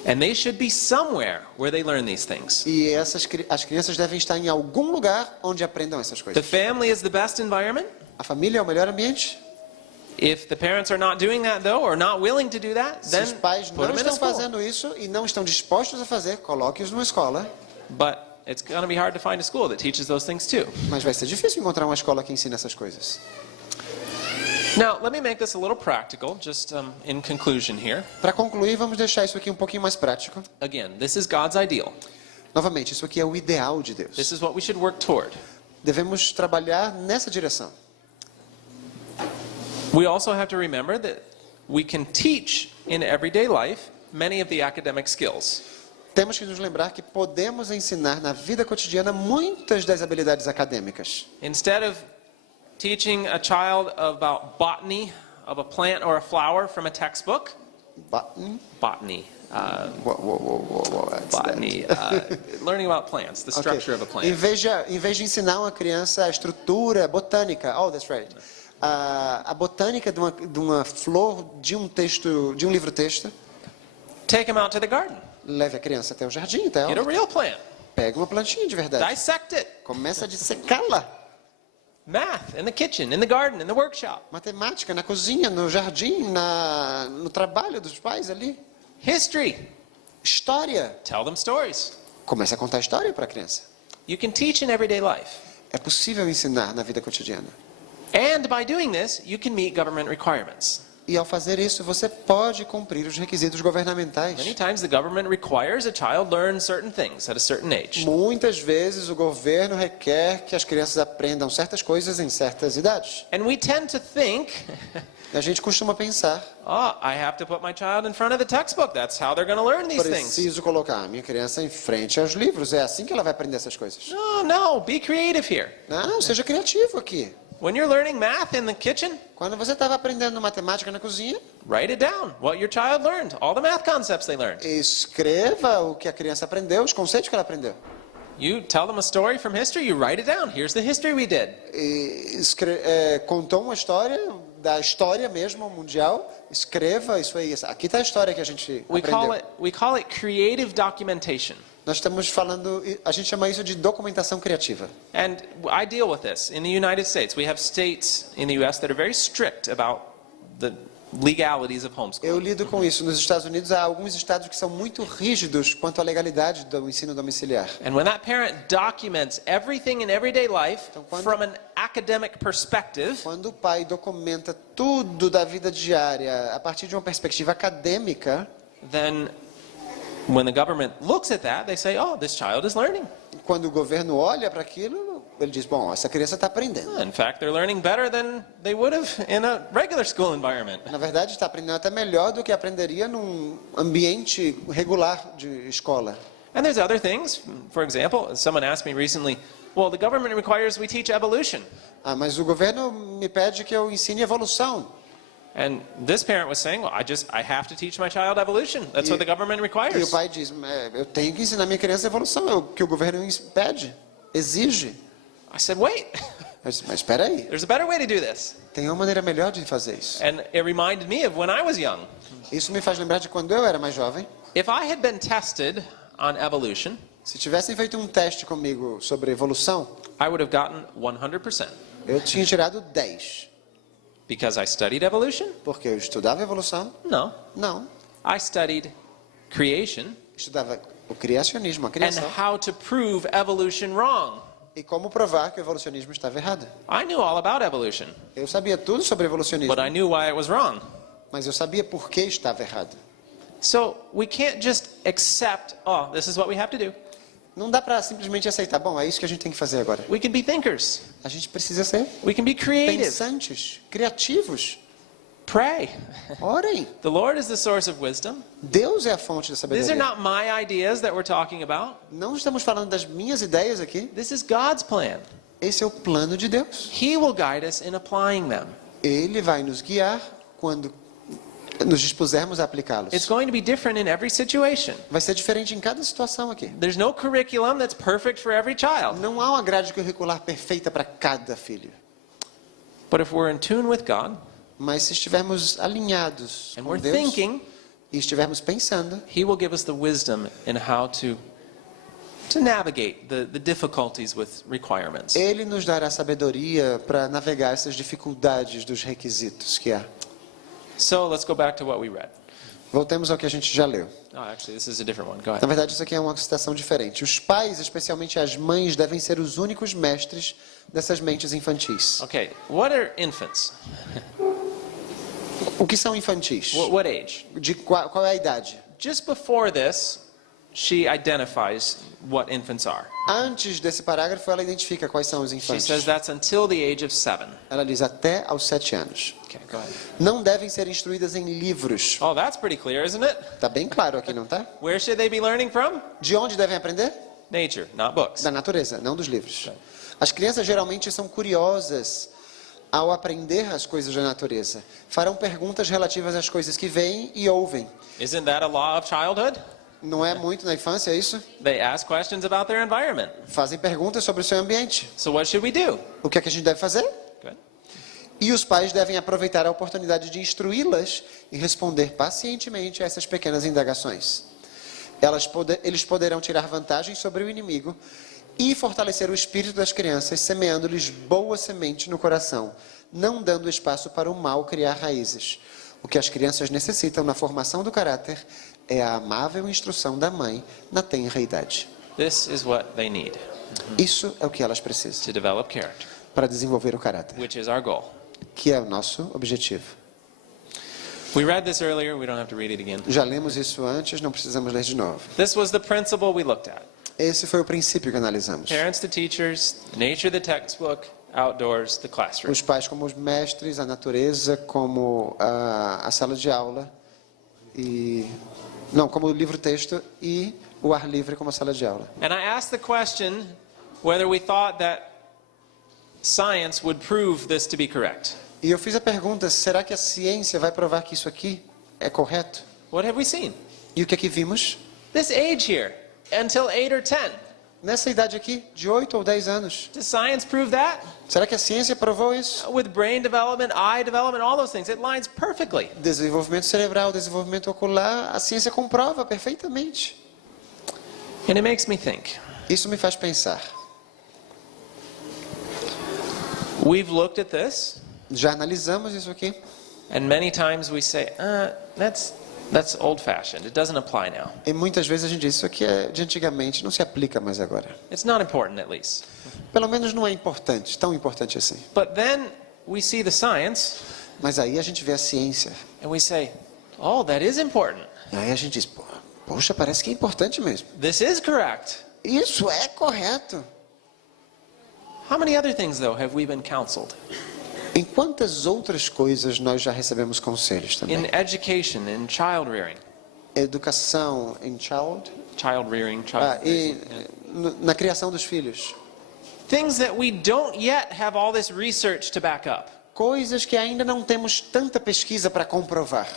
And they should be somewhere where they learn these things. E as crianças devem estar em algum lugar onde aprendam essas The coisas. family is the best environment. A família é o melhor ambiente. If the parents are not doing that though, or not willing to do that, Se then os pais put não them in a estão school. fazendo isso e não estão dispostos a fazer, coloque-os numa escola. But it's going to be hard to find a school that teaches those things too. Mas vai ser difícil encontrar uma escola que ensine essas coisas. Now, let me make this a little practical, just in conclusion here. Para concluir, vamos deixar isso aqui um pouquinho mais prático. Again, this is God's ideal. Novamente, isso aqui é o ideal de Deus. This is what we should work toward. Devemos trabalhar nessa direção. We also have to remember that we can teach in everyday life many of the academic skills. Temos que nos lembrar que podemos ensinar na vida cotidiana muitas das habilidades acadêmicas. Instead of teaching a child about botany of a plant or a flower from a textbook, botany, botany, learning about plants, the structure of a Em plant. vez de ensinar uma criança a estrutura botânica, that's right. A botânica de uma flor, de um livro-texto, Take them out to the garden. leve a criança até o jardim, até Get a ela. real plant. Pega uma plantinha de verdade. Dissect it. Começa a dissecá-la. Math in the kitchen, in the garden, in the workshop. Matemática na cozinha, no jardim, no trabalho dos pais ali. History. História. Tell them stories. Comece a contar história para a criança. You can teach in everyday life. É possível ensinar na vida cotidiana. And by doing this, you can meet government requirements. E ao fazer isso, você pode cumprir os requisitos governamentais. Many times the government requires a child learn certain things at a certain age. Muitas vezes o governo requer que as crianças aprendam certas coisas em certas idades. And we tend to think, A gente costuma pensar, oh, I have to put my child in front of the textbook. That's how they're going to learn these things. preciso colocar a minha criança em frente aos livros. É assim que ela vai aprender essas coisas. No, be creative here. Não, seja criativo aqui. When you're learning math in the kitchen, Quando você estava aprendendo matemática na cozinha, write it down, what your child learned, all the math concepts they learned. escreva o que a criança aprendeu, os conceitos que ela aprendeu. You tell them a story from history, you write it down. Here's the history we did. Contou uma história, da história mesmo, mundial. Escreva isso aí. Aqui está a história que a gente aprendeu. We call it creative documentation. Nós estamos falando, a gente chama isso de documentação criativa. And I deal with this in the United States. We have states in the US that are very strict about the legalities of Eu homeschooling. lido com isso. Nos Estados Unidos, há alguns estados que são muito rígidos quanto à legalidade do ensino domiciliar. And when that parent documents everything in everyday life quando- from an academic perspective, Quando o pai documenta tudo da vida diária a partir de uma perspectiva acadêmica, then when the government looks at that, they say, oh, this child is learning. quando o governo olha para aquilo, ele diz, bom, essa criança está aprendendo. In fact, they're learning better than they would have in a regular school environment. Na verdade, está aprendendo até melhor do que aprenderia num ambiente regular de escola. And there's other things. For example, someone asked me recently, well, the government requires we teach evolution. Ah, mas o governo me pede que eu ensine evolução. And this parent was saying, well, I have to teach my child evolution. That's what the government E o requires. pai diz, eu tenho que ensinar minha criança evolução, é o que o governo pede, exige. I said, wait, Mas espera aí, there's a better way to do this. tem uma maneira melhor de fazer isso. And it reminded me of when I was young. Isso me faz lembrar de quando eu era mais jovem. If I had been tested on evolution, Se tivessem feito um teste comigo sobre evolução, I would have gotten 100%. eu tinha tirado 10. Because I studied evolution? Porque eu estudava evolução? No. Não. I studied creation Estudava o criacionismo, a and criação. how to prove evolution wrong. E como provar que o evolucionismo estava errado. I knew all about evolution, Eu sabia tudo sobre evolucionismo, but I knew why it was wrong. mas eu sabia por que estava errado. So we can't just accept, oh, this is what we have to do. Não dá para simplesmente aceitar, bom, é isso que a gente tem que fazer agora. We can be thinkers. A gente precisa ser We can be creative. pensantes, criativos. Pray. Orem. The Lord is the source of wisdom. Deus é a fonte da These are sabedoria. not my ideas that we're talking about. Não estamos falando das minhas ideias aqui. This is God's plan. Esse é o plano de Deus. He will guide us in applying them. Ele vai nos guiar quando nos dispusermos a aplicá-los. It's going to be different in every situation. Vai ser diferente em cada situação aqui. There's no curriculum that's perfect for every child. Não há uma grade curricular perfeita para cada filho. But if we're in tune with God Mas se estivermos alinhados and com we're Deus thinking, e estivermos pensando, He will give us the wisdom in how to navigate the difficulties with requirements. Ele nos dará sabedoria para navegar essas dificuldades dos requisitos que há. So let's go back to what we read. Voltemos ao que a gente já leu. Oh, actually, this is a different one. Go Na ahead. verdade, isso aqui é uma citação diferente. Os pais, especialmente as mães, devem ser os únicos mestres dessas mentes infantis. Okay, what are infants? O que são infantis? What age? De qual é a idade? Just before this, she identifies what infants are. Antes desse parágrafo, ela identifica quais são os She infantes. says that's until the age of 7. Ela diz até aos 7 anos. Okay, go ahead. Não devem ser instruídas em livros. Oh, that's pretty clear, isn't it? Tá bem claro aqui, não tá? Where should they be learning from? De onde devem aprender? Nature, not books. Da natureza, não dos livros. As crianças geralmente são curiosas ao aprender as coisas da natureza. Farão perguntas relativas às coisas que veem e ouvem. Isn't that a law of childhood? Não é muito na infância isso? They ask questions about their environment. Fazem perguntas sobre o seu ambiente. So what should we do? O que é que a gente deve fazer? Good. E os pais devem aproveitar a oportunidade de instruí-las e responder pacientemente a essas pequenas indagações. Eles poderão tirar vantagem sobre o inimigo e fortalecer o espírito das crianças, semeando-lhes boa semente no coração, não dando espaço para o mal criar raízes. O que as crianças necessitam na formação do caráter é a amável instrução da mãe na tenra idade. This is what they need Isso é o que elas precisam to develop character, para desenvolver o caráter, which is our goal. que é o nosso objetivo. We read this earlier, we don't have to read it again. Já lemos isso antes, não precisamos ler de novo. This was the principle we looked at. Esse foi o princípio que analisamos. Parents to teachers, the nature of the textbook, outdoors, the classroom. Os pais como os mestres, a natureza como a sala de aula, como o livro-texto e o ar livre como a sala de aula. And I asked the question whether we thought that science would prove this to be correct. E eu fiz a pergunta, será que a ciência vai provar que isso aqui é correto? What have we seen? E o que é que vimos? This age here, until 8 or 10. Nessa idade aqui, de 8 ou 10 anos. Does science prove that? Será que a ciência provou isso? With brain development, eye development, all those things, it lines perfectly. Desenvolvimento cerebral, desenvolvimento ocular, a ciência comprova perfeitamente. And it makes me think. Isso me faz pensar. We've looked at this, Já analisamos isso aqui. and many times we say, that's old-fashioned. It doesn't apply now. E muitas vezes a gente diz, isso aqui é de antigamente, não se aplica mais agora. It's not important, at least. Pelo menos não é importante, tão importante assim. But then we see the science, Mas aí a gente vê a ciência. and we say, oh, that is important. E aí a gente diz, poxa, parece que é importante mesmo. This is correct. Isso é correto. How many other things, though, have we been counseled? Em quantas outras coisas nós já recebemos conselhos também? In education, in child rearing. Educação em child. Child rearing, E na criação dos filhos. Things that we don't yet have all this research to back up. Coisas que ainda não temos tanta pesquisa para comprovar.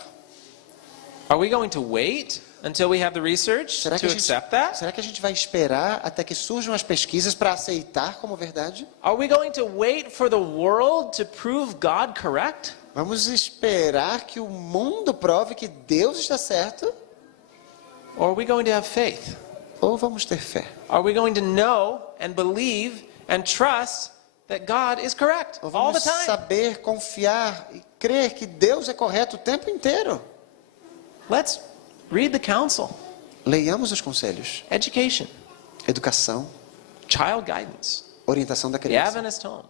Are we going to wait until we have the research to accept that? Será que a gente vai esperar até que surjam as pesquisas para aceitar como verdade? Are we going to wait for the world to prove God correct? Vamos esperar que o mundo prove que Deus está certo? Or are we going to have faith? Ou vamos ter fé? Are we going to know and believe and trust that God is correct Ou all the vamos time? saber, confiar e crer que Deus é correto o tempo inteiro? Let's read the counsel. Leiamos os conselhos. Education, Educação, child guidance, orientação da the criança, Adventist home,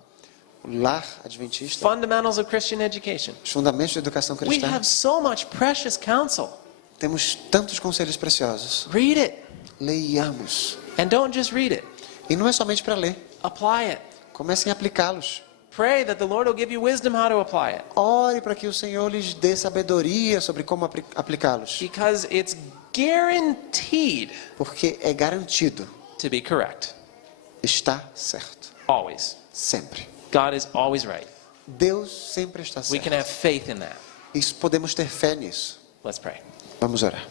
o lar adventista, fundamentals of Christian education. os fundamentos da educação We cristã. have so much precious counsel. Temos tantos conselhos preciosos. Read it. Leiamos. And don't just read it. E não é somente para ler. Apply it. Comecem a aplicá-los. Pray that the Lord will give you wisdom how to apply it. Ore para que o Senhor lhes dê sabedoria sobre como aplicá-los. Because it's guaranteed Porque é garantido. to be correct. Está certo. Always. Sempre. God is always right. Deus sempre está We can certo. have faith in that. Isso podemos ter fé nisso. Let's pray. Vamos orar.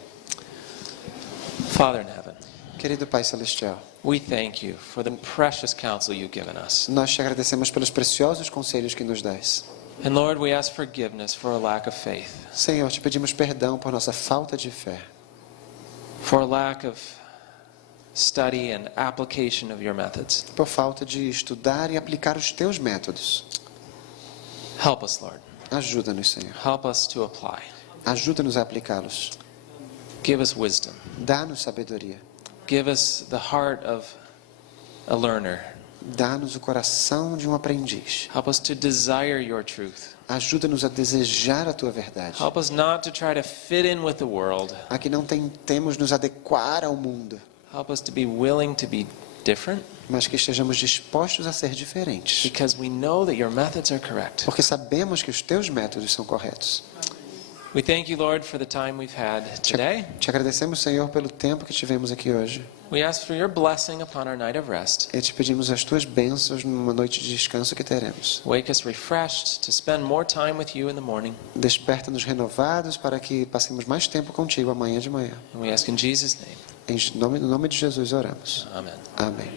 Father in heaven, Querido Pai Celestial, we thank you for the precious counsel you've given us. nós te agradecemos pelos preciosos conselhos que nos dás. And Lord, we ask forgiveness for a lack of faith, Senhor, te pedimos perdão por nossa falta de fé, for a lack of study and application of your methods. por falta de estudar e aplicar os teus métodos. Help us, Lord. Ajuda-nos, Senhor. Help us to apply. Ajuda-nos a aplicá-los. Give us wisdom. Dá-nos sabedoria. Give us the heart of a learner. Dá-nos o coração de um aprendiz. Help us to desire your truth. Ajuda-nos a desejar a tua verdade. Help us not to try to fit in with the world. A que não tentemos nos adequar ao mundo, Help us to be willing to be different, mas que estejamos dispostos a ser diferentes. because we know that your methods are correct. Porque sabemos que os teus métodos são corretos. We thank you, Lord, for the time we've had today. Te agradecemos, Senhor, pelo tempo que tivemos aqui hoje. We ask for your blessing upon our night of rest. E te pedimos as tuas bênçãos numa noite de descanso que teremos. Wake us refreshed to spend more time with you in the morning. Desperta-nos renovados para que passemos mais tempo contigo amanhã de manhã. And we ask in Jesus' name. No nome de Jesus oramos. Amen. Amém.